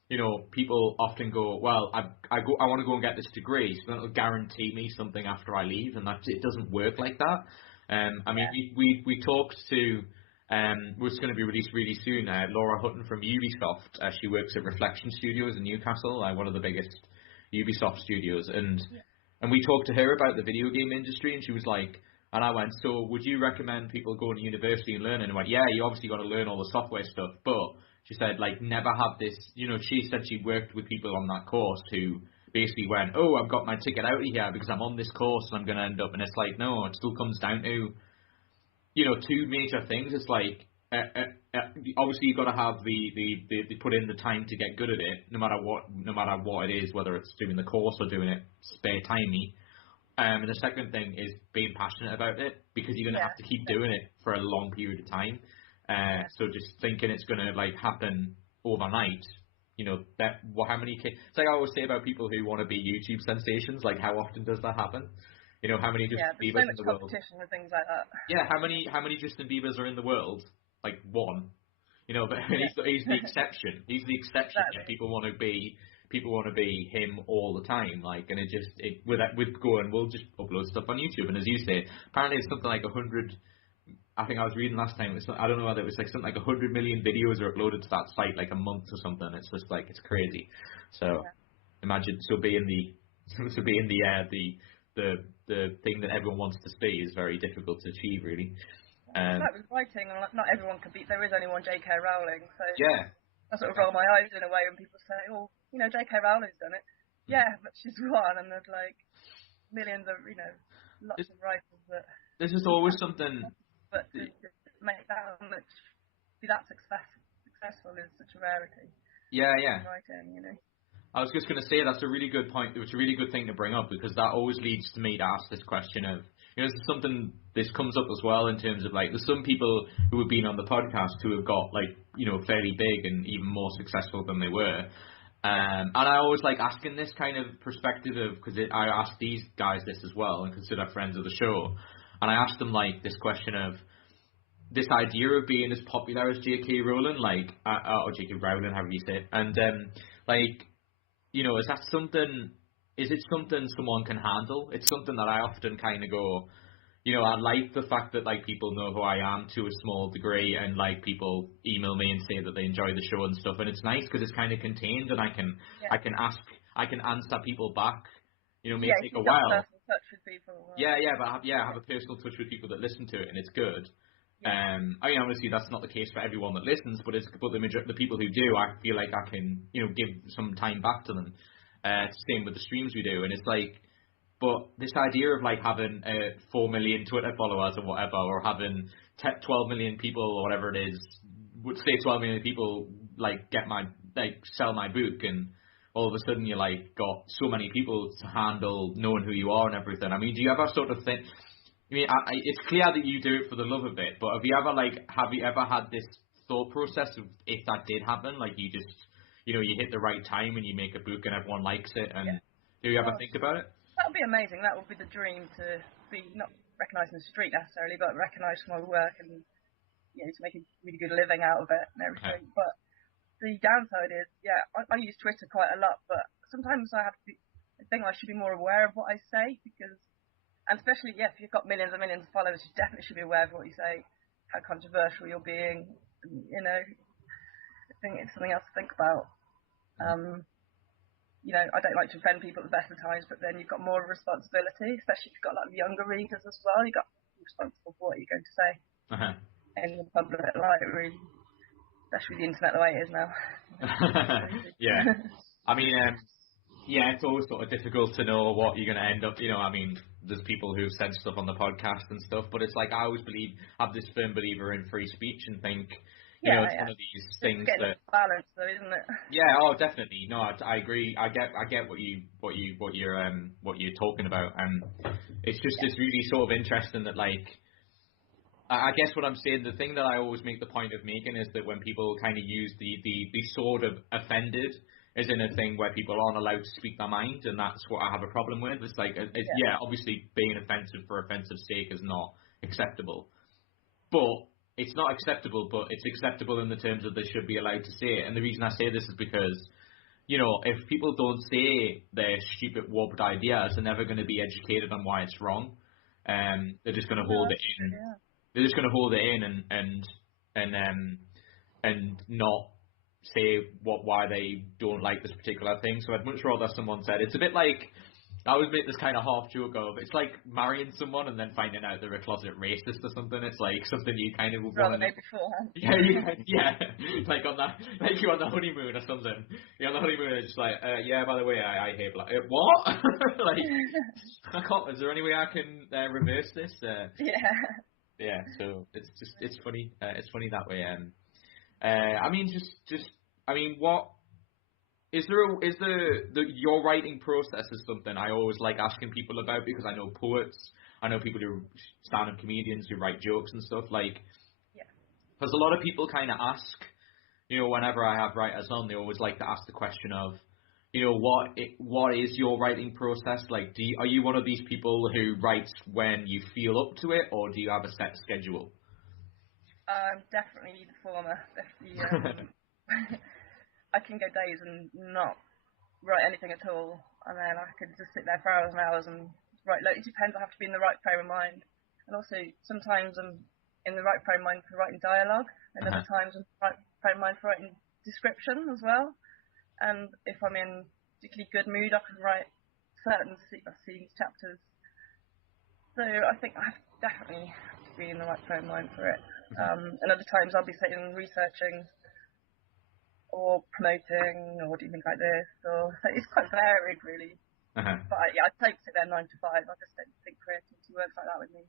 you know, people often go, well, I want to go and get this degree, so that'll guarantee me something after I leave, and it doesn't work like that. I mean, we talked to, it's going to be released really soon, Laura Hutton from Ubisoft. She works at Reflection Studios in Newcastle, one of the biggest Ubisoft studios, and we talked to her about the video game industry, and she was like, and I went, so would you recommend people going to university and learning? And I went, yeah, you obviously got to learn all the software stuff, but she said, like, never have this, you know, she said she worked with people on that course who basically went, oh, I've got my ticket out of here because I'm on this course and I'm going to end up, and it's like, no, it still comes down to, you know, two major things. It's like, obviously you've got to have the put in the time to get good at it, no matter what it is, whether it's doing the course or doing it spare timey. And the second thing is being passionate about it, because you're going to have to keep doing it for a long period of time. So just thinking it's going to like happen overnight, you know, how many it's like I always say about people who want to be YouTube sensations, like how often does that happen? You know, how many Justin there's Biebers so in much the world? competition with things like that. Yeah, how many Justin Biebers are in the world? Like one. You know, but he's the exception. He's the exception. Exactly. Yeah, people want to be him all the time. Like, and with going, we'll just upload stuff on YouTube. And as you say, apparently it's something like 100. I think I was reading last time. I don't know whether it was like something like 100 million videos are uploaded to that site like a month or something. It's just like it's crazy. So imagine being the thing that everyone wants to see is very difficult to achieve, really. It's like with writing, not everyone can be. There is only one J.K. Rowling, so yeah, I sort of roll my eyes in a way when people say, "Oh, you know, J.K. Rowling's done it." Yeah, but she's one, and there's like millions of, lots of writers that. This is always something. But to make that much, be that successful is such a rarity. Yeah. Writing, I was just going to say that's a really good point. It's a really good thing to bring up because that always leads to me to ask this question of, this comes up as well in terms of like, there's some people who have been on the podcast who have got like, fairly big and even more successful than they were. And I always like asking this kind of perspective of, because I asked these guys this as well and consider friends of the show. And I asked them like this question of, this idea of being as popular as J.K. Rowling, like, or J.K. Rowling, however you say it, and is it something someone can handle? It's something that I often kind of go, I like the fact that like people know who I am to a small degree, and like people email me and say that they enjoy the show and stuff, and it's nice because it's kind of contained, and I can answer people back. It may take a while. Personal touch with people. I have a personal touch with people that listen to it, and it's good. I mean, obviously that's not the case for everyone that listens, but the people who do, I feel like I can, give some time back to them. Same with the streams we do, and it's like, but this idea of like having 4 million Twitter followers or whatever, or having 12 million people or whatever it is, would say 12 million people like sell my book, and all of a sudden you like got so many people to handle knowing who you are and everything. I mean, do you ever sort of think? I mean, it's clear that you do it for the love of it, but have you ever had this thought process of if that did happen, like you just, you hit the right time and you make a book and everyone likes it, and do you ever think about it? That would be amazing. That would be the dream, to be not recognised in the street necessarily, but recognised for my work and to make a really good living out of it and everything. Okay. But the downside is, I use Twitter quite a lot, but sometimes I think I should be more aware of what I say, because. And especially, if you've got millions and millions of followers, you definitely should be aware of what you say, how controversial you're being. I think it's something else to think about. I don't like to offend people at the best of times, but then you've got more responsibility, especially if you've got like younger readers as well. You've got to be responsible for what you're going to say in the public light, really. Especially with the internet the way it is now. Yeah. I mean, it's always sort of difficult to know what you're going to end up. I mean, there's people who've said stuff on the podcast and stuff, but it's like I always have this firm believer in free speech and think, it's one of these things that balance, though, isn't it? Yeah. Oh, definitely. No, I agree. I get what you're talking about, and it's just it's really sort of interesting that like. I guess what I'm saying, the thing that I always make the point of making is that when people kind of use the sort of offended as in a thing where people aren't allowed to speak their mind, and that's what I have a problem with. It's like, obviously being offensive for offensive's sake is not acceptable. But it's not acceptable, but it's acceptable in the terms of they should be allowed to say it. And the reason I say this is because, if people don't say their stupid, warped ideas, they're never going to be educated on why it's wrong. They're just going to hold it in. Yeah. They're just going to hold it in and not say why they don't like this particular thing. So I'd much rather someone said, it's a bit like, I always make this kind of half joke of, it's like marrying someone and then finding out they're a closet racist or something. It's like something you kind of would want to know beforehand. Like you're on the honeymoon or something. You're on the honeymoon and it's like, by the way, I hate black. What? Like, I can't. Is there any way I can reverse this? Yeah, so it's funny. It's funny that way. I mean, what is your writing process is something I always like asking people about, because I know poets, I know people who stand-up comedians who write jokes and stuff, like, because a lot of people kind of ask, whenever I have writers on, they always like to ask the question of, what is your writing process like? Are you one of these people who writes when you feel up to it, or do you have a set schedule? Definitely the former. Definitely, I can go days and not write anything at all, and then I could just sit there for hours and hours and write. Like, it depends. I have to be in the right frame of mind, and also sometimes I'm in the right frame of mind for writing dialogue, and other times I'm in the right frame of mind for writing description as well. And if I'm in a particularly good mood, I can write certain scenes, chapters. So I think I definitely have to be in the right frame of mind for it. And other times I'll be sitting researching or promoting or doing things like this. So it's quite varied, really. But I don't sit there 9 to 5. I just don't think creativity works like that with me.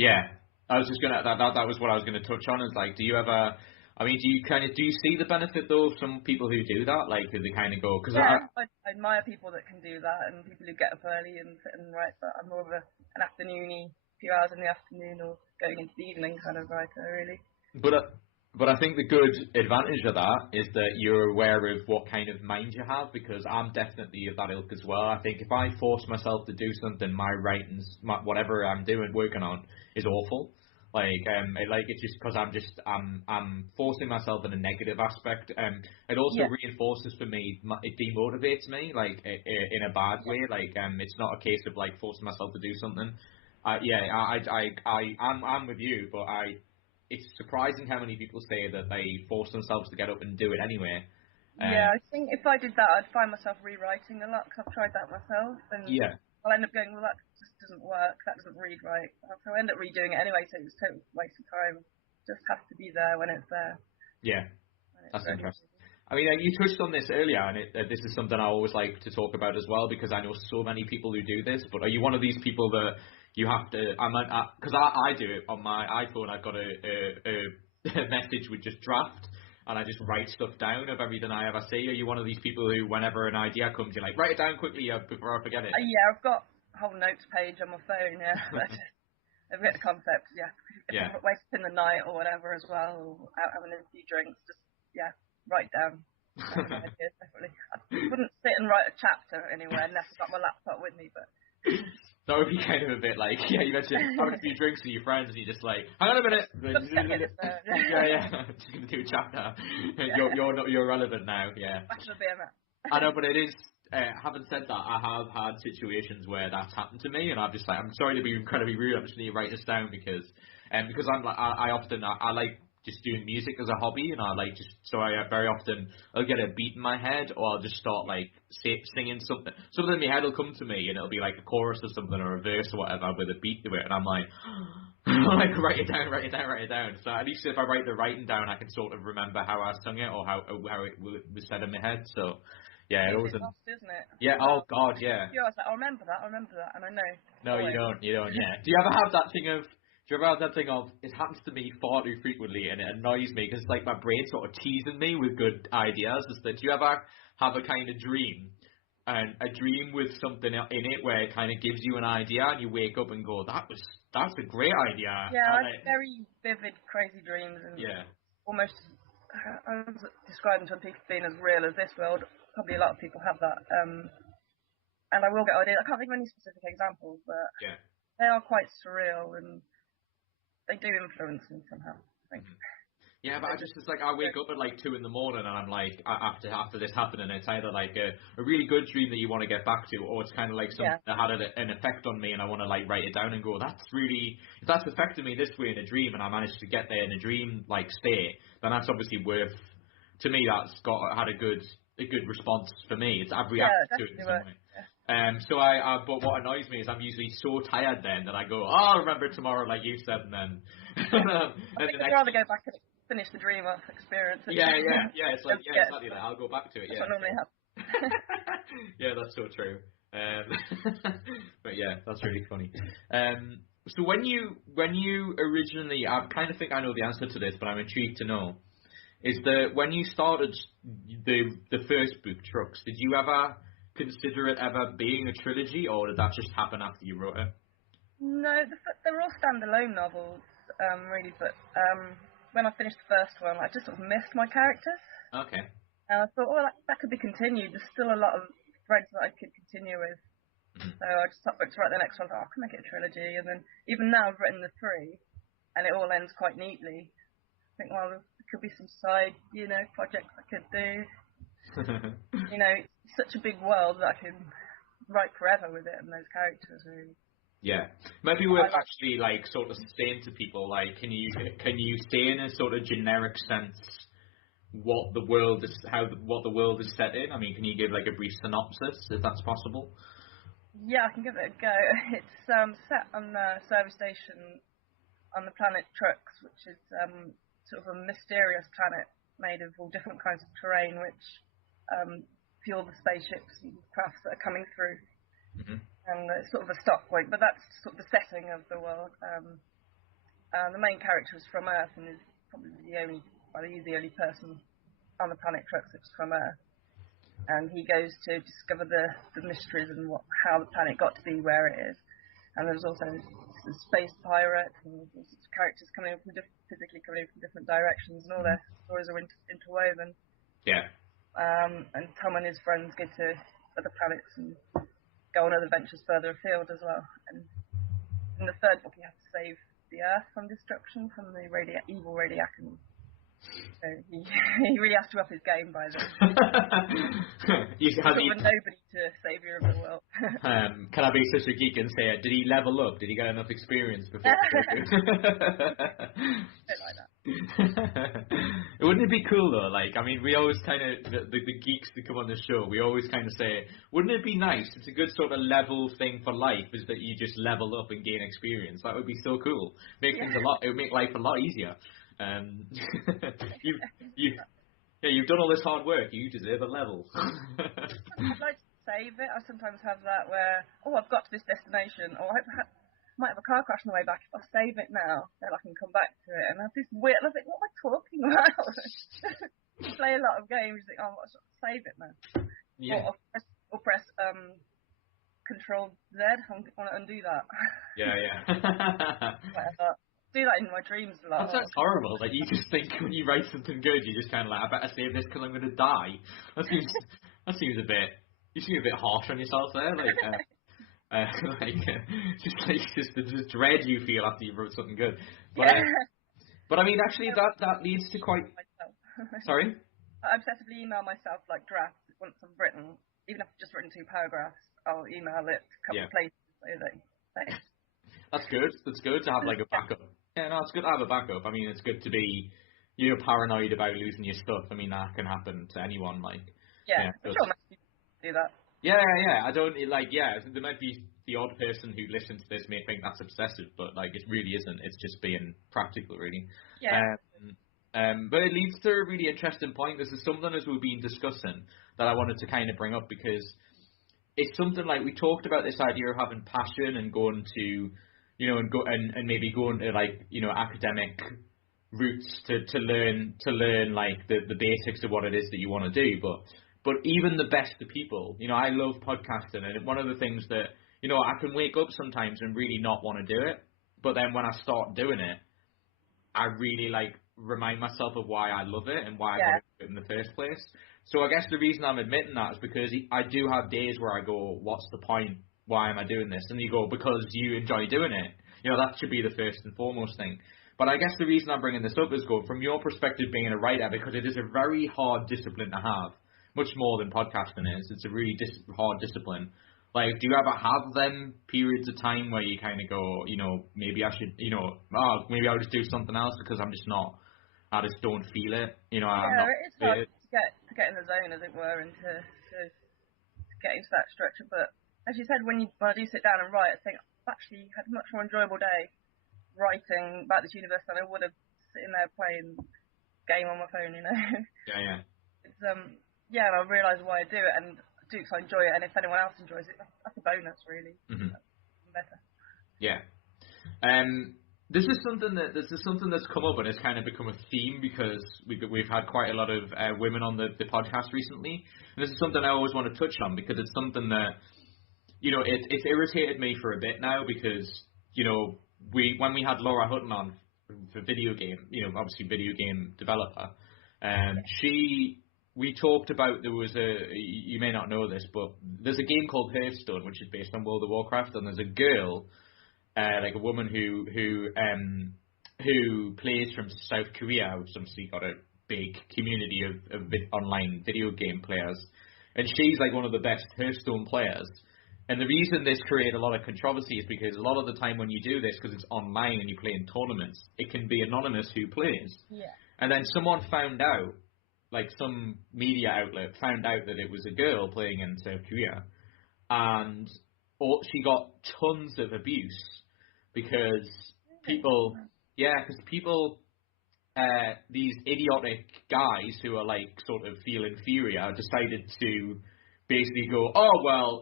Yeah, I was just gonna. That was what I was gonna touch on. Is like, do you ever? I mean, do you see the benefit though of some people who do that? Like, do they kind of go? Because I admire people that can do that, and people who get up early and sit and write. But I'm more of an afternoony, few hours in the afternoon or going into the evening kind of writer, really. But I think the good advantage of that is that you're aware of what kind of mind you have, because I'm definitely of that ilk as well. I think if I force myself to do something, my writings, whatever I'm working on, is awful. It's just because I'm forcing myself in a negative aspect. It also reinforces for me, it demotivates me, like in a bad way. It's not a case of like forcing myself to do something. I'm with you, but it's surprising how many people say that they force themselves to get up and do it anyway. I think if I did that, I'd find myself rewriting a lot, because I've tried that myself, and I'll end up going, well, that just doesn't work, that doesn't read right. So I end up redoing it anyway, so it's a total waste of time. It just has to be there when it's there. Yeah, that's interesting. I mean, you touched on this earlier, and this is something I always like to talk about as well, because I know so many people who do this, but are you one of these people that you have to, because I do it on my iPhone. I've got a message with just draft, and I just write stuff down of everything I ever see. Are you one of these people who, whenever an idea comes, you're like, write it down quickly before I forget it? I've got a whole notes page on my phone, I've got the concept, If I'm wasting the night or whatever as well, or out having a few drinks, just, write down. Ideas, definitely. I wouldn't sit and write a chapter anywhere unless I've got my laptop with me, but... That would be kind of a bit like, you mentioned having a few drinks with your friends and you're just like, hang on a minute. Just going to do a chapter. You're relevant now, I know, but it is, having said that, I have had situations where that's happened to me, and I'm just like, I'm sorry to be incredibly rude, I'm just going to write this down because I'm like, I like just doing music as a hobby, and I very often I'll get a beat in my head, or I'll just start like singing something in my head will come to me, and it'll be like a chorus or something, or a verse or whatever with a beat to it, and I'm like, like write it down. So at least if I write the writing down, I can sort of remember how I sung it or how it was said in my head. So yeah, it was lost, isn't it? Yeah. Oh God, yeah. I was like, I remember that, and I know. No, you don't. Yeah. Do you ever have that thing of? It happens to me far too frequently, and it annoys me because it's like my brain sort of teasing me with good ideas. Is that, do you ever have a kind of dream, and a dream with something in it where it kind of gives you an idea, and you wake up and go, that's a great idea. Yeah, I have very vivid, crazy dreams, and almost, I was describing to people being as real as this world. Probably a lot of people have that. And I will get ideas. I can't think of any specific examples, but they are quite surreal, and they do influence me somehow, I think. Yeah, but I wake up at like 2 a.m. and I'm like, after this happening, it's either like a really good dream that you want to get back to, or it's kind of like something that had an effect on me, and I want to like write it down and go, if that's affected me this way in a dream, and I managed to get there in a dream like state, then that's obviously to me, that's had a good response for me. I've reacted to it in some way. But what annoys me is I'm usually so tired then that I go, I'll remember tomorrow, like you said, and then. I think I'd rather go back and finish the dream off experience. It's like, exactly. Like, I'll go back to it. That's what normally happens. Yeah, that's so true. But yeah, that's really funny. So when you originally, I kind of think I know the answer to this, but I'm intrigued to know. Is that when you started the first book, Truxxe, did you ever consider it ever being a trilogy, or did that just happen after you wrote it? No, they're all standalone novels, really. But when I finished the first one, I just sort of missed my characters. Okay. And I thought, well, that could be continued. There's still a lot of friends that I could continue with. So I just sat back to write the next one. I thought, I can make it a trilogy. And then even now I've written the 3, and it all ends quite neatly. I think, well, there could be some side, projects I could do. It's such a big world that I can write forever with it and those characters, really. Yeah, maybe worth actually sort of saying to people, can you say in a sort of generic sense what the world is set in? I mean, can you give a brief synopsis if that's possible? Yeah, I can give it a go. It's set on the service station on the planet Truxxe, which is sort of a mysterious planet made of all different kinds of terrain, which fuel the spaceships and crafts that are coming through. Mm-hmm. And it's sort of a stop point, but that's sort of the setting of the world. The main character is from Earth and is probably he's the only person on the planet Truxxe that's from Earth. And he goes to discover the mysteries and how the planet got to be where it is. And there's also the space pirate and there's characters physically coming in from different directions, and all their stories are interwoven. Yeah. And Tom and his friends go to other planets and go on other adventures further afield as well. And in the 3rd book, you have to save the Earth from destruction from the evil Radiacans. So he really has to up his game by then. He's sort of a nobody to saviour of the world. Can I be such a geek and say, did he level up? Did he get enough experience before? Bit like that. Wouldn't it be cool though? We always kind of the geeks that come on the show. We always kind of say, wouldn't it be nice? It's a good sort of level thing for life, is that you just level up and gain experience. That would be so cool. It would make life a lot easier. You've done all this hard work. You deserve a level. I'd like to save it. I sometimes have that where, I've got to this destination, or I might have a car crash on the way back. If I save it now, then I can come back to it. And I have this weird, I think, what am I talking about? You play a lot of games, you think, I'll save it now. Yeah. Or press Control Z. I want to undo that. Yeah. Do that in my dreams a lot. That sounds horrible. You just think when you write something good, you just kind of I better save this because I'm going to die. That seems a bit. You seem a bit harsh on yourself there. Just the dread you feel after you wrote something good. But I mean, actually, that leads to quite. Sorry. I obsessively email myself drafts once I've written, even if I've just written 2 paragraphs. I'll email it a couple of places so that. That's good. That's good to have a backup. Yeah, no, it's good to have a backup. I mean, it's good to be, paranoid about losing your stuff. I mean, that can happen to anyone. Yeah, I'm sure most people do that. Yeah. I don't there might be the odd person who listens to this may think that's obsessive, but it really isn't. It's just being practical, really. Yeah. But it leads to a really interesting point. This is something, as we've been discussing, that I wanted to kind of bring up, because it's something we talked about, this idea of having passion and going to, and maybe going to academic routes to learn the basics of what it is that you want to do. But even the best of people, I love podcasting, and one of the things that, I can wake up sometimes and really not want to do it, but then when I start doing it, I really remind myself of why I love it and why I got to do it in the first place. So I guess the reason I'm admitting that is because I do have days where I go, what's the point? Why am I doing this? And you go, because you enjoy doing it. That should be the first and foremost thing. But I guess the reason I'm bringing this up is, from your perspective being a writer, because it is a very hard discipline to have, much more than podcasting is. It's a really hard discipline. Do you ever have them periods of time where you kind of go, maybe I should, maybe I'll just do something else because I'm just not, I just don't feel it. I'm not. It's hard to get in the zone, as it were, and to get into that structure. But as you said, when I do sit down and write, I think I've actually had a much more enjoyable day writing about this universe than I would have sitting there playing game on my phone. Yeah. It's and I realise why I do it, and I do because I enjoy it. And if anyone else enjoys it, that's a bonus, really. Mm-hmm. That's better. Yeah. This is something that's come up and it's kind of become a theme, because we've had quite a lot of women on the podcast recently, and this is something I always want to touch on, because it's something that it's irritated me for a bit now, because when we had Laura Hutton on for video game, obviously video game developer, she we talked about you may not know this, but there's a game called Hearthstone, which is based on World of Warcraft, and there's a girl, like a woman who plays from South Korea, which obviously got a big community of online video game players, and she's like one of the best Hearthstone players. And the reason this created a lot of controversy is because a lot of the time when you do this, because it's online and you play in tournaments, it can be anonymous who plays. Yeah. And then someone found out, like some media outlet found out that it was a girl playing in South Korea, and she got tons of abuse because people, these idiotic guys who are like sort of feel inferior decided to basically go, oh, well,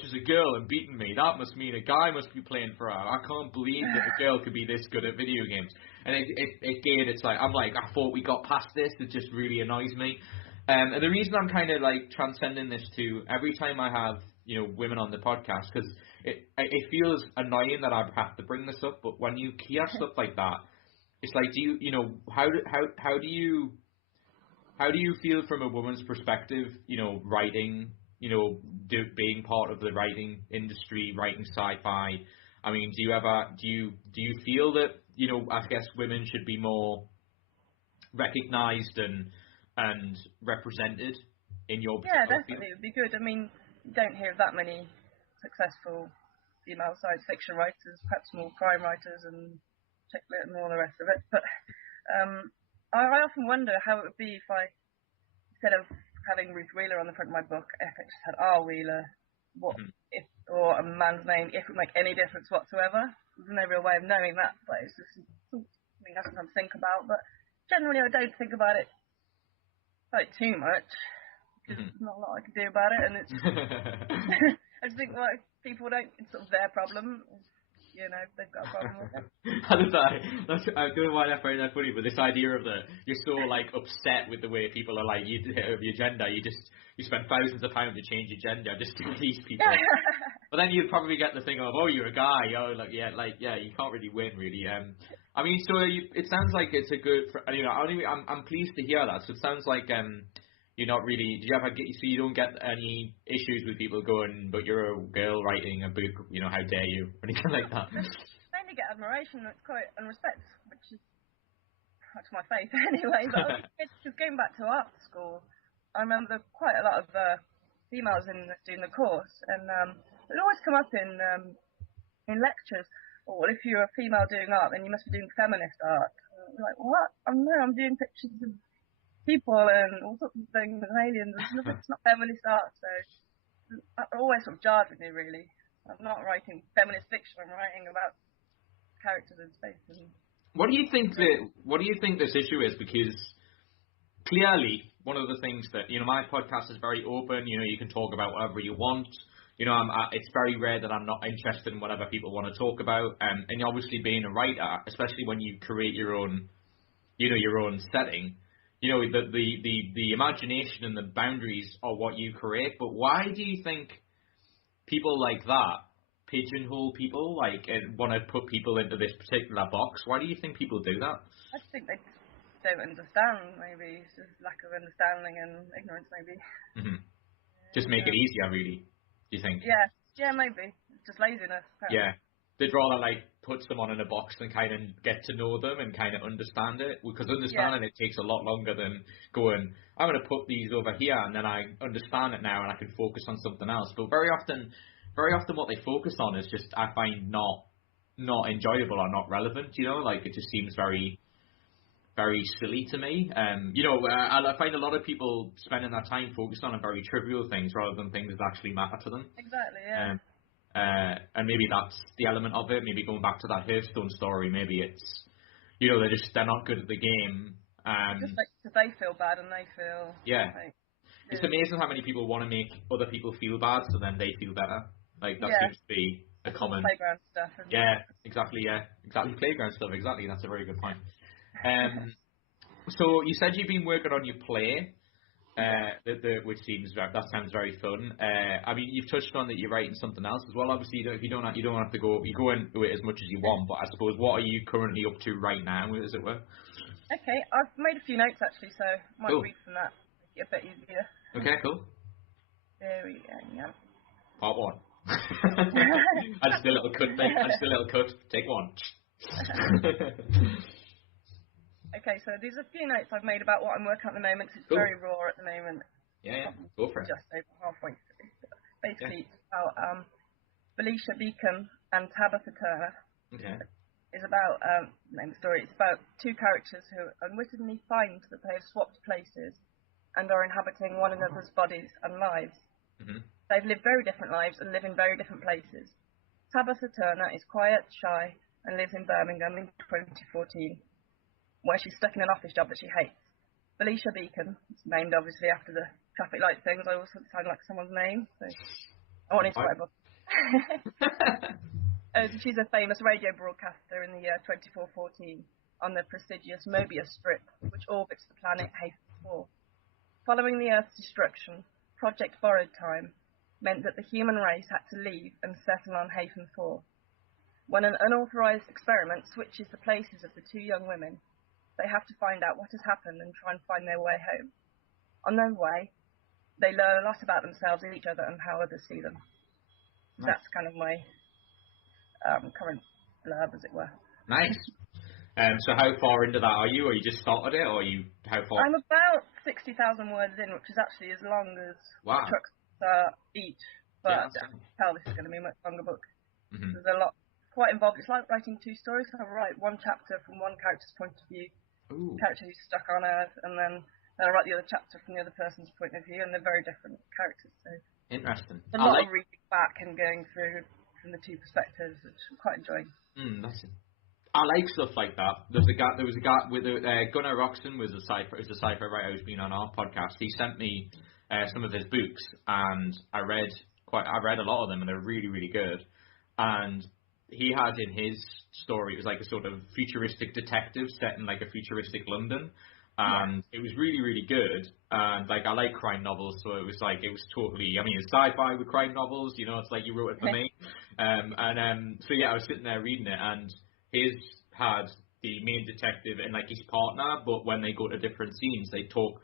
she's a girl and beating me. That must mean a guy must be playing for her. I can't believe that a girl could be this good at video games. And I'm like, I thought we got past this. It just really annoys me. And the reason I'm kind of like transcending this to every time I have, women on the podcast, because it feels annoying that I have to bring this up, but when you hear stuff like that, it's like, how do you feel from a woman's perspective, writing, being part of the writing industry, writing sci-fi? I mean, do you feel that, I guess women should be more recognized and represented in your Yeah, particular definitely. field? It would be good. I mean, you don't hear of that many successful female science fiction writers, perhaps more crime writers and chick lit and all the rest of it. But I often wonder how it would be if instead of having Ruth Wheeler on the front of my book, if it just had R. Wheeler, or a man's name, if it would make any difference whatsoever. There's no real way of knowing that, but it's just something I sometimes think about. But generally, I don't think about it too much, because there's not a lot I can do about it, and it's I just think like people it's sort of their problem. They've got a problem with it. I don't know why I find that funny, but this idea of you're so like upset with the way people are like of your gender, you spend thousands of pounds to change your gender just to please people. But then you'd probably get the thing of, oh, you're a guy, you can't really win, really. I mean, so it sounds like it's a good, I'm pleased to hear that. So it sounds like you're not really. So you don't get any issues with people going, but you're a girl writing a book, how dare you, or anything like that? I only get admiration, and respect, which is to my face anyway. But it's just going back to art school. I remember quite a lot of females doing the course, and it always come up in lectures. Oh, well, if you're a female doing art, then you must be doing feminist art. And I'm like, what? I'm doing pictures of people and all sorts of things and aliens. It's not feminist art, so it always sort of jarred with me, really. I'm not writing feminist fiction. I'm writing about characters in space. What do you think this issue is? Because clearly, one of the things that my podcast is very open. You can talk about whatever you want. It's very rare that I'm not interested in whatever people want to talk about. And obviously, being a writer, especially when you create your own, your own setting. The imagination and the boundaries are what you create, but why do you think people like that pigeonhole people, and want to put people into this particular box? Why do you think people do that? I just think they don't understand, maybe. It's just lack of understanding and ignorance, maybe. Mm-hmm. Just make it easier, really, do you think? Yeah, maybe. It's just laziness, perhaps. Yeah. They'd rather put someone in a box and kind of get to know them and kind of understand it, because understanding it takes a lot longer than going, I'm going to put these over here and then I understand it now and I can focus on something else. But very often what they focus on is just, I find, not enjoyable or not relevant. It just seems very, very silly to me. I find a lot of people spending their time focused on very trivial things rather than things that actually matter to them. Exactly, yeah. And maybe that's the element of it. Maybe going back to that Hearthstone story, maybe it's, they're not good at the game. Just because they feel bad and they feel... Yeah. It's amazing how many people want to make other people feel bad so then they feel better. That seems to be a common... Playground stuff. Exactly, playground stuff, exactly. That's a very good point. So you said you've been working on your play. Which sounds very fun. I mean, you've touched on that you're writing something else as well. Obviously, you don't have to go. You go into it as much as you want, but I suppose, what are you currently up to right now, as it were? Okay, I've made a few notes actually, so I might read from that. it a bit easier. Okay, cool. There we go, yeah. Part 1. I just did a little cut thing. Take 1. Okay, so there's a few notes I've made about what I'm working on at the moment. It's Cool. very raw at the moment. Yeah. Go for it. Just over halfway through. Basically, it's about Felicia Beacon and Tabitha Turner. Okay. It's about, name the story, it's about two characters who unwittingly find that they have swapped places and are inhabiting one another's bodies and lives. Mm-hmm. They've lived very different lives and live in very different places. Tabitha Turner is quiet, shy, and lives in Birmingham in 2014, where she's stuck in an office job that she hates. Felicia Beacon, it's named obviously after the traffic light things. I also sound like someone's name, so I wanted to write a book. She's a famous radio broadcaster in the year 2414 on the prestigious Mobius strip, which orbits the planet Hafen 4. Following the Earth's destruction, Project Borrowed Time meant that the human race had to leave and settle on Hafen 4. When an unauthorized experiment switches the places of the two young women, they have to find out what has happened and try and find their way home. On their way, they learn a lot about themselves and each other and how others see them. Nice. That's kind of my current blurb, as it were. Nice. So how far into that are you? Or you just started it, or how far? I'm about 60,000 words in, which is actually as long as Wow. the Truxxe each, but Yeah, I can tell this is going to be a much longer book. Mm-hmm. There's a lot quite involved. It's like writing two stories. I write one chapter from one character's point of view, character who's stuck on Earth, and then I write the other chapter from the other person's point of view, and they're very different characters. So interesting. A lot of reading back and going through from the two perspectives, which I'm quite enjoying. I like stuff like that. There was a guy with Gunnar Roxton was a sci-fi writer who's been on our podcast. He sent me some of his books, and I read a lot of them, and they're really, really good. And he had in his story, it was like a sort of futuristic detective set in like a futuristic London. And it was really, really good. And like I like crime novels, so it was totally. I mean, it's sci-fi with crime novels. You know, it's like you wrote it for me. So yeah, I was sitting there reading it, and his had the main detective and like his partner, but when they go to different scenes, they talk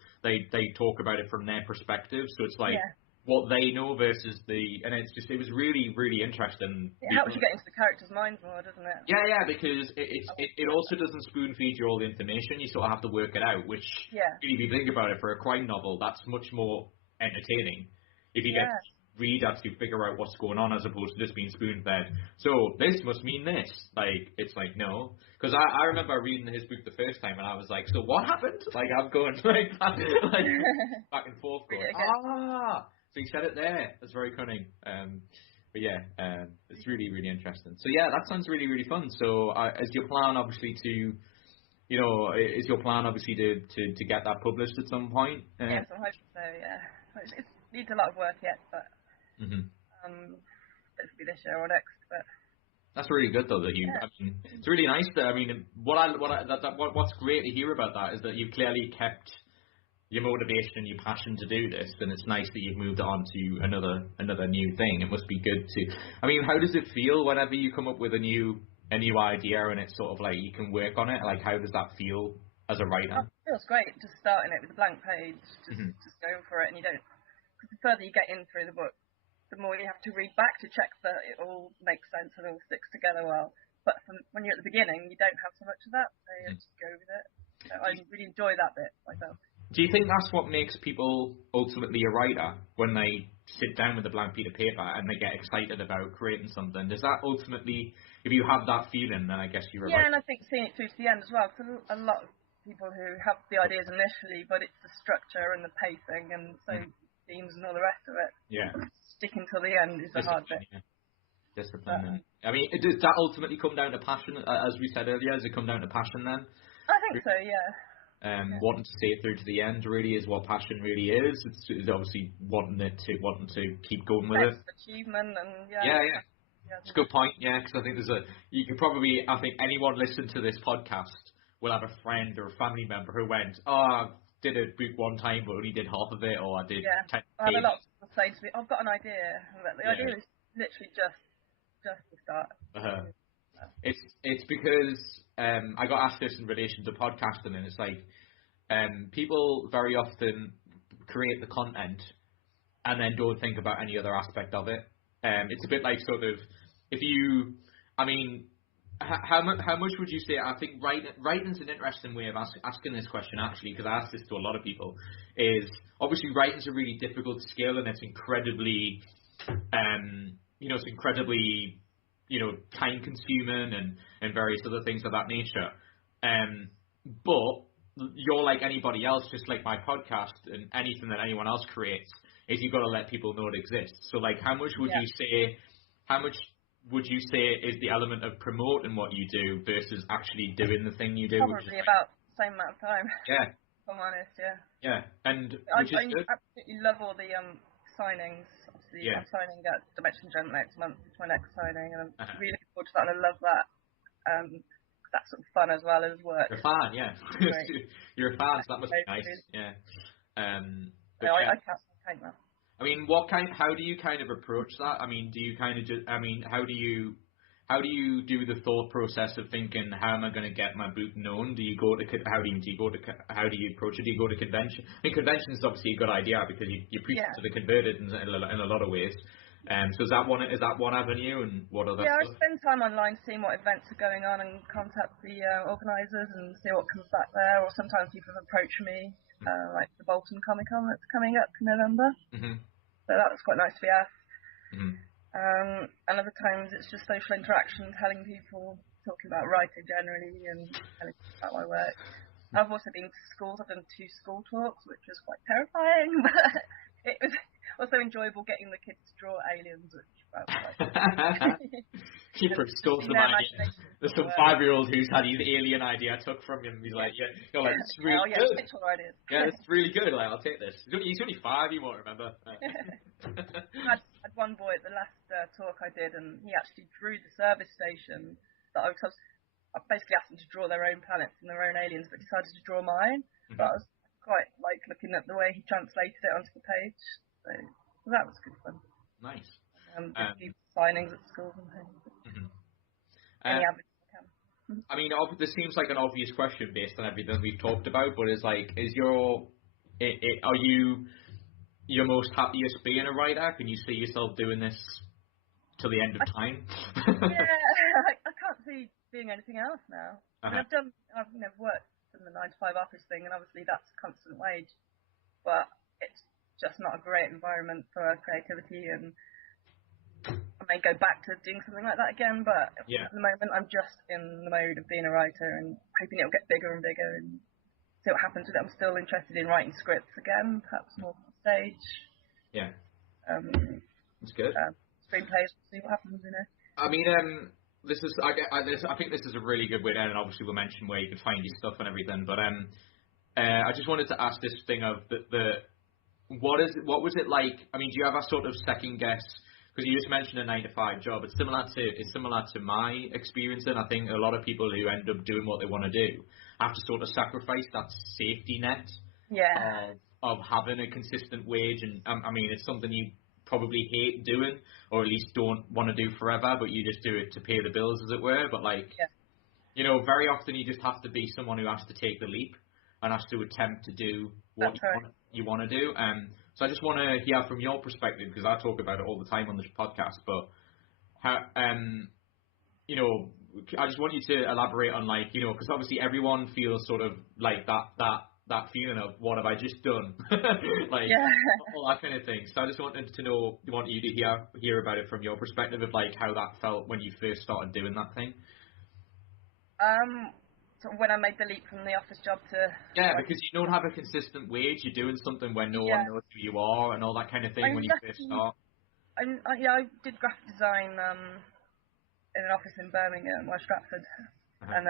about it from their perspective. So it's like what they know versus and it was really, really interesting. It helps you get into the characters' minds more, doesn't it? Yeah, because it also doesn't spoon feed you all the information. You sort of have to work it out, which if you think about it, for a crime novel, that's much more entertaining. If you get read as to figure out what's going on as opposed to just being spoon-fed. So this must mean this. Like, it's like, no. Because I remember reading his book the first time and I was like, so what happened? Like, I'm going like back and forth going, so he said it there. That's very cunning. But yeah, it's really, really interesting. So yeah, that sounds really, really fun. So is your plan obviously to get that published at some point? Yes, I'm hoping so, yeah. It needs a lot of work yet, but hopefully this year or next. But that's really good though that you. I mean, it's really nice that what's great to hear about that is that you've clearly kept your motivation and your passion to do this, and it's nice that you've moved on to another new thing. It must be good to. I mean, how does it feel whenever you come up with a new idea and it's sort of like you can work on it? Like, how does that feel as a writer? It feels great, just starting it with a blank page, just going for it, and you don't. Because the further you get in through the book, the more you have to read back to check that it all makes sense and all sticks together well. But when you're at the beginning, you don't have so much of that, so you just go with it. So I really enjoy that bit myself. Do you think that's what makes people ultimately a writer, when they sit down with a blank piece of paper and they get excited about creating something? Does that ultimately, if you have that feeling, then I guess you're a writer? Yeah, and I think seeing it through to the end as well, because a lot of people who have the ideas initially, but it's the structure and the pacing and so themes and all the rest of it. Yeah. Sticking till the end is the hard bit. Yeah. Discipline. I mean, does that ultimately come down to passion, as we said earlier? Does it come down to passion then? I think so, yeah. Wanting to see it through to the end really is what passion really is. It's obviously wanting to keep going with it. Achievement and yeah. It's a good point. Yeah, because I think I think anyone listening to this podcast will have a friend or a family member who went, I did a book one time but only did half of it, or I did 10 pages. I have a lot of people say to me, I've got an idea, but the idea is literally just the start. It's because I got asked this in relation to podcasting, and it's like people very often create the content and then don't think about any other aspect of it. It's a bit like sort of if you, I mean, how much would you say? I think writing's an interesting way of asking this question actually, because I ask this to a lot of people. Is obviously writing's a really difficult skill and it's incredibly, it's incredibly, time consuming and various other things of that nature. But you're like anybody else, just like my podcast and anything that anyone else creates, is you've got to let people know it exists. So like, how much would you say is the element of promoting what you do versus actually doing the thing you do? Probably about the same amount of time. Yeah. If I'm honest, yeah. Yeah, and I absolutely love all the signings. Obviously, I'm signing at Dimension Gent next month. It's my next signing, and I'm really looking forward to that. And I love that. That's sort of fun as well as work. You're a fan, yeah. You're a fan, so that must be nice. Yeah. I can't that. I mean, how do you kind of approach that? I mean, do you kind of how do you do the thought process of thinking, how am I going to get my book known? How do you approach it? Do you go to convention? I think convention is obviously a good idea because you preach to the converted in a lot of ways. So is that one avenue, and what other stuff? I spend time online seeing what events are going on and contact the organisers and see what comes back there. Or sometimes people approach me, like the Bolton Comic Con that's coming up in November. Mm-hmm. So that was quite nice to be asked. Mm-hmm. And other times it's just social interaction, telling people, talking about writing generally and telling people about my work. I've also been to schools. I've done 2 school talks, which was quite terrifying, but it was also enjoyable getting the kids to draw aliens, which felt quite He put schools to mind. There's some 5-year-old who's had his alien idea took from him. He's like, you're like, it's really good. Yeah, it's really good. Like, I'll take this. He's only 5. You won't remember. I had one boy at the last talk I did, and he actually drew the service station that I basically asked them to draw their own planets and their own aliens, but decided to draw mine. Mm-hmm. But I was quite like looking at the way he translated it onto the page. So that was good fun. Nice. Did signings at schools and things. Mm-hmm. Any avenues I can. I mean, this seems like an obvious question based on everything we've talked about, but are you your most happiest being a writer? Can you see yourself doing this till the end of time? I can't see doing anything else now. Uh-huh. I mean, I've never worked in the 9-to-5 office thing, and obviously that's a constant wage, but it's just not a great environment for creativity, and I may go back to doing something like that again, but at the moment I'm just in the mode of being a writer and hoping it'll get bigger and bigger and see what happens with it. I'm still interested in writing scripts again, perhaps more on stage. Yeah. That's good. Screenplays, see what happens, I mean, I think this is a really good way to end, and obviously we'll mention where you can find your stuff and everything, but I just wanted to ask this thing of what was it like? I mean, do you have a sort of second guess? Because you just mentioned a 9-to-5 job. It's similar to my experience, and I think a lot of people who end up doing what they want to do have to sort of sacrifice that safety net of having a consistent wage. And I mean, it's something you probably hate doing, or at least don't want to do forever, but you just do it to pay the bills, as it were. But very often you just have to be someone who has to take the leap and has to attempt to do what you want to do. So I just want to hear from your perspective, because I talk about it all the time on this podcast, but how, I just want you to elaborate on, because obviously everyone feels sort of like that feeling of, what have I just done? All that kind of thing. So I just want you to hear about it from your perspective of how that felt when you first started doing that thing. When I made the leap from the office job to... Yeah, because you don't have a consistent wage. You're doing something where no one knows who you are and all that kind of thing when you first start. I did graphic design in an office in Birmingham, West Stratford. Uh-huh. And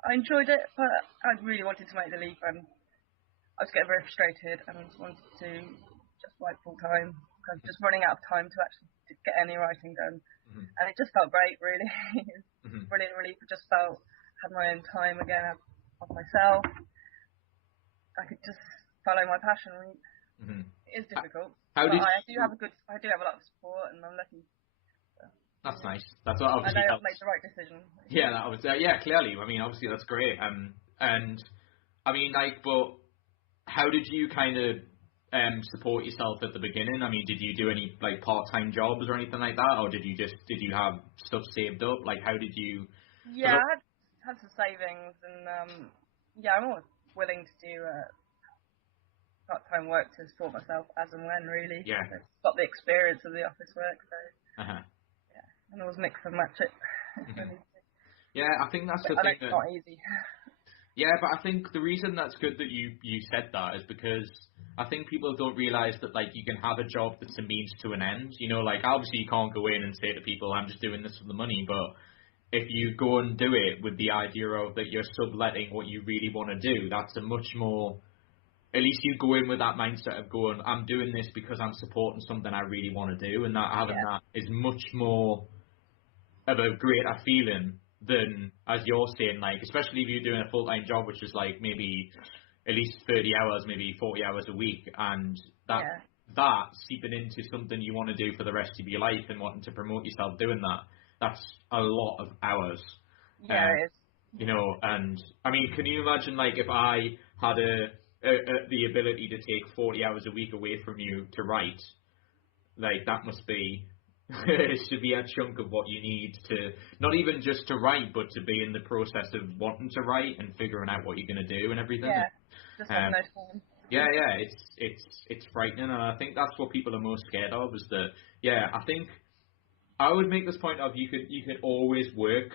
I enjoyed it, but I really wanted to make the leap, and I was getting very frustrated and just wanted to just write full time. I was just running out of time to actually get any writing done. Mm-hmm. And it just felt great, really. It was brilliant relief. It just felt... had my own time again of myself. I could just follow my passion. Mm-hmm. It is difficult. I do have a lot of support, and I'm lucky. So. That's nice. That's what obviously I know I've made the right decision. Yeah, that was clearly. I mean, obviously that's great. And I mean, but how did you kind of? support yourself at the beginning? I mean, did you do any like part-time jobs or anything like that, or did you have stuff saved up? Like, how did you? Yeah, I had some savings, and I'm always willing to do part-time work to support myself as and when, really. Yeah. I've got the experience of the office work, so yeah, and always mix and match it. Yeah, I think that's the I thing. know it's not easy. Yeah, but I think the reason that's good that you said that is because I think people don't realise that like you can have a job that's a means to an end. You know, like obviously you can't go in and say to people, I'm just doing this for the money, but if you go and do it with the idea of that you're subletting what you really want to do, that's a much more, at least you go in with that mindset of going, I'm doing this because I'm supporting something I really want to do, and that having that is much more of a greater feeling than, as you're saying, like, especially if you're doing a full-time job, which is like maybe at least 30 hours, maybe 40 hours a week, and that seeping into something you want to do for the rest of your life and wanting to promote yourself doing that, that's a lot of hours. Yeah, it is. You know, and I mean, can you imagine like if I had the ability to take 40 hours a week away from you to write, like that must be it should be a chunk of what you need to not even just to write, but to be in the process of wanting to write and figuring out what you're going to do and everything. Yeah, just have no time. Yeah, it's frightening, and I think that's what people are most scared of. Is that I think I would make this point of you can always work,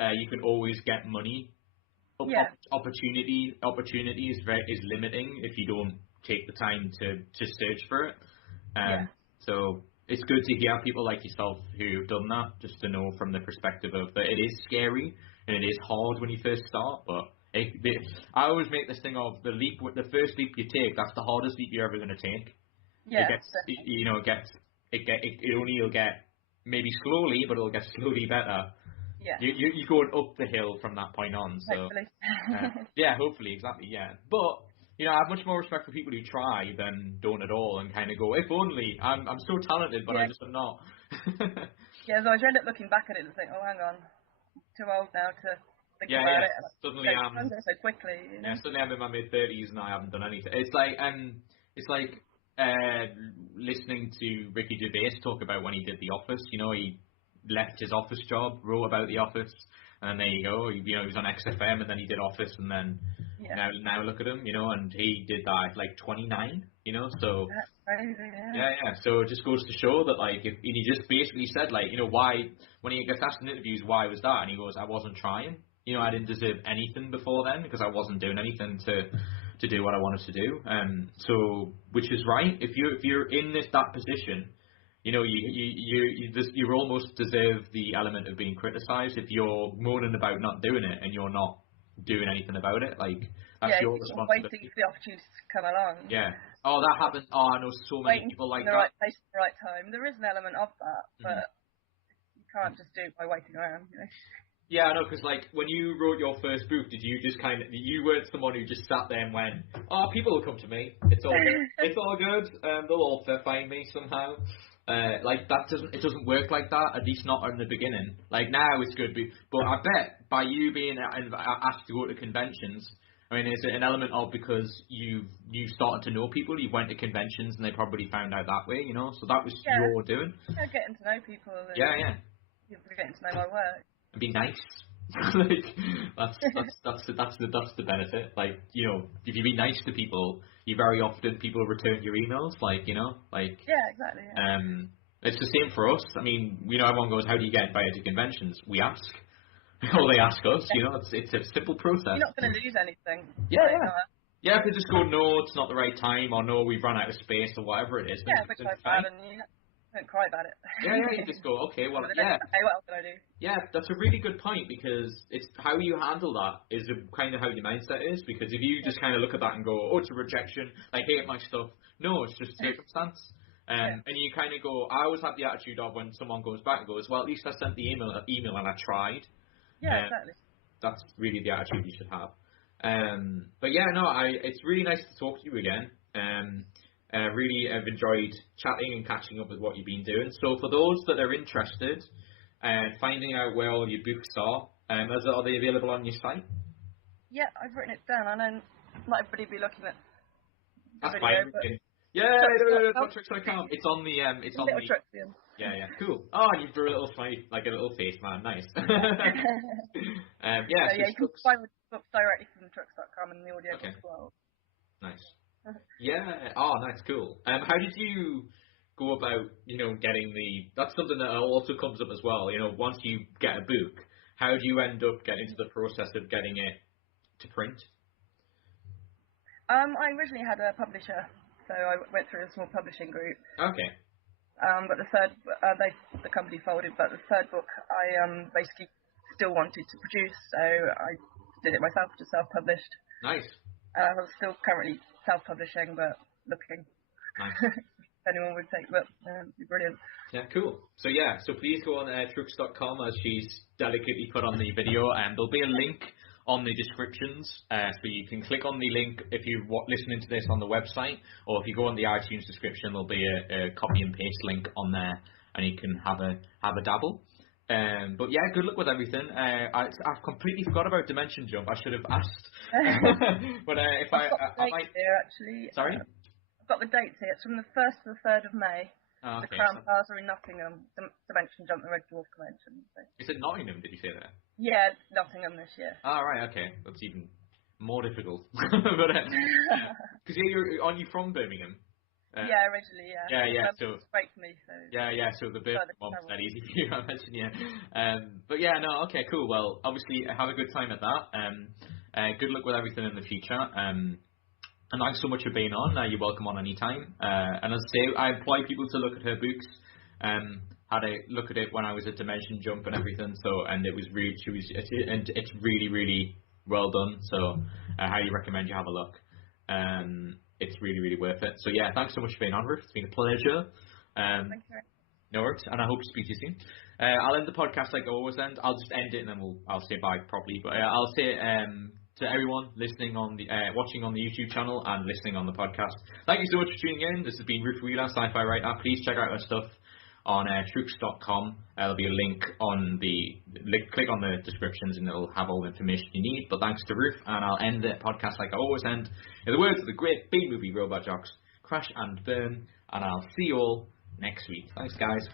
you can always get money. Opportunity is limiting if you don't take the time to search for it. So it's good to hear people like yourself who've done that, just to know from the perspective of that it is scary and it is hard when you first start. But I always make this thing of the first leap you take, that's the hardest leap you're ever going to take. Yeah, you'll get maybe slowly, but it'll get slowly better. Yeah. You're going up the hill from that point on. So hopefully. Hopefully, exactly, yeah. But I have much more respect for people who try than don't at all and kind of go, if only I'm so talented, but I just am not. So I end up looking back at it and think, oh, hang on, I'm too old now to think about it. Suddenly I'm so quickly. You know? Yeah, suddenly I'm in my mid-30s and I haven't done anything. It's like listening to Ricky Gervais talk about when he did The Office. You know, he left his office job, wrote about The Office, and there you go. He was on XFM, and then he did Office, and then now look at him, and he did that at like 29, so that's crazy, so it just goes to show that like and he just basically said like, why, when he gets asked in interviews why was that, and he goes, I wasn't trying, I didn't deserve anything before then because I wasn't doing anything to do what I wanted to do, so which is right. If you're in that position, you almost deserve the element of being criticised if you're moaning about not doing it and you're not doing anything about it. Like that's your responsibility. Waiting for the opportunity to come along. Yeah. Oh, that happens. Oh, I know so many people like that. Right place at the right time. There is an element of that, but you can't just do it by waiting around. Yeah, I know, because like when you wrote your first book, did you just you weren't someone who just sat there and went, oh, people will come to me. It's all good. It's all good. They'll all find me somehow. Like it doesn't work like that, at least not in the beginning. Like now it's good, but I bet by you being asked to go to conventions, I mean, is it an element of because you started to know people, you went to conventions and they probably found out that way, so that was your doing. Yeah, getting to know people. And people getting to know my work. And be nice. Like that's the benefit. Like if you be nice to people, very often people return your emails. Exactly. Yeah. It's the same for us. I mean, everyone goes, how do you get invited to conventions? We ask. Or they ask us. It's a simple process. You're not going to lose anything. Yeah, if they just go, no, it's not the right time, or no, we've run out of space, or whatever it is. Yeah, which I found, and you don't cry about it. You just go, okay, well, Hey, what else can I do? Yeah, that's a really good point, because it's how you handle that is kind of how your mindset is, because if you just kind of look at that and go, oh, it's a rejection, I hate my stuff. No, it's just circumstance. And you kind of go, I always have the attitude of when someone goes back and goes, well, at least I sent the email and I tried. Yeah, exactly. That's really the attitude you should have. But yeah, no, it's really nice to talk to you again. Really, I've enjoyed chatting and catching up with what you've been doing. So for those that are interested finding out where all your books are they available on your site? Yeah, I've written it down. I know not everybody will be looking at That's video. fine. No, Truxxe.com. It's on the Truxxe. Yeah, cool. Oh, and you drew a little smiley, like a little face, man. Nice. Yeah, so you can find the books directly from Truxxe.com and the audio book as well. Nice. Yeah. Oh, nice. Cool. How did you go about, getting that's something that also comes up as well. Once you get a book, how do you end up getting into the process of getting it to print? I originally had a publisher, so I went through a small publishing group. Okay. But the company folded. But the third book, I basically still wanted to produce, so I did it myself, just self-published. Nice. I'm still currently self-publishing, but looking. Nice. If anyone would take, but it'd be brilliant. Yeah, cool. So please go on Truxxe.com, as she's delicately put on the video, and there'll be a link on the descriptions, so you can click on the link if you're listening to this on the website, or if you go on the iTunes description, there'll be a copy and paste link on there, and you can have a dabble. But yeah, good luck with everything. I've completely forgot about Dimension Jump. I should have asked. But if I might here actually. Sorry. I've got the dates here. It's from the 1st to the 3rd of May. Oh, okay, the Crown Plaza in Nottingham, Dimension Jump, the Red Dwarf Convention. So. Is it Nottingham, did you say that? Yeah, Nottingham this year. Oh, right, okay. That's even more difficult. But because aren't you from Birmingham? Yeah, originally, yeah. Yeah, so it's great for me. So yeah, so the Birmingham one's that easy for you, I imagine, yeah. But yeah, no, okay, cool. Well, obviously, have a good time at that. Good luck with everything in the future. And thanks so much for being on. You're welcome on any time. And as I say, I employ people to look at her books. Had a look at it when I was at Dimension Jump and everything. So, and it was really, it's really, really well done. So, I highly recommend you have a look. It's really, really worth it. So yeah, thanks so much for being on, Ruth. It's been a pleasure. Thank you. No worries, and I hope to speak to you soon. I'll end the podcast like I always end. I'll just end it and then I'll say bye properly. But I'll say to everyone listening on the watching on the YouTube channel and listening on the podcast, thank you so much for tuning in. This has been Ruth Wheeler, Sci-Fi Writer. Please check out our stuff on Truxxe.com. There'll be a link on click on the descriptions and it'll have all the information you need. But thanks to Ruth, and I'll end the podcast like I always end. In the words of the great B-movie Robot Jocks, crash and burn, and I'll see you all next week. Thanks, guys.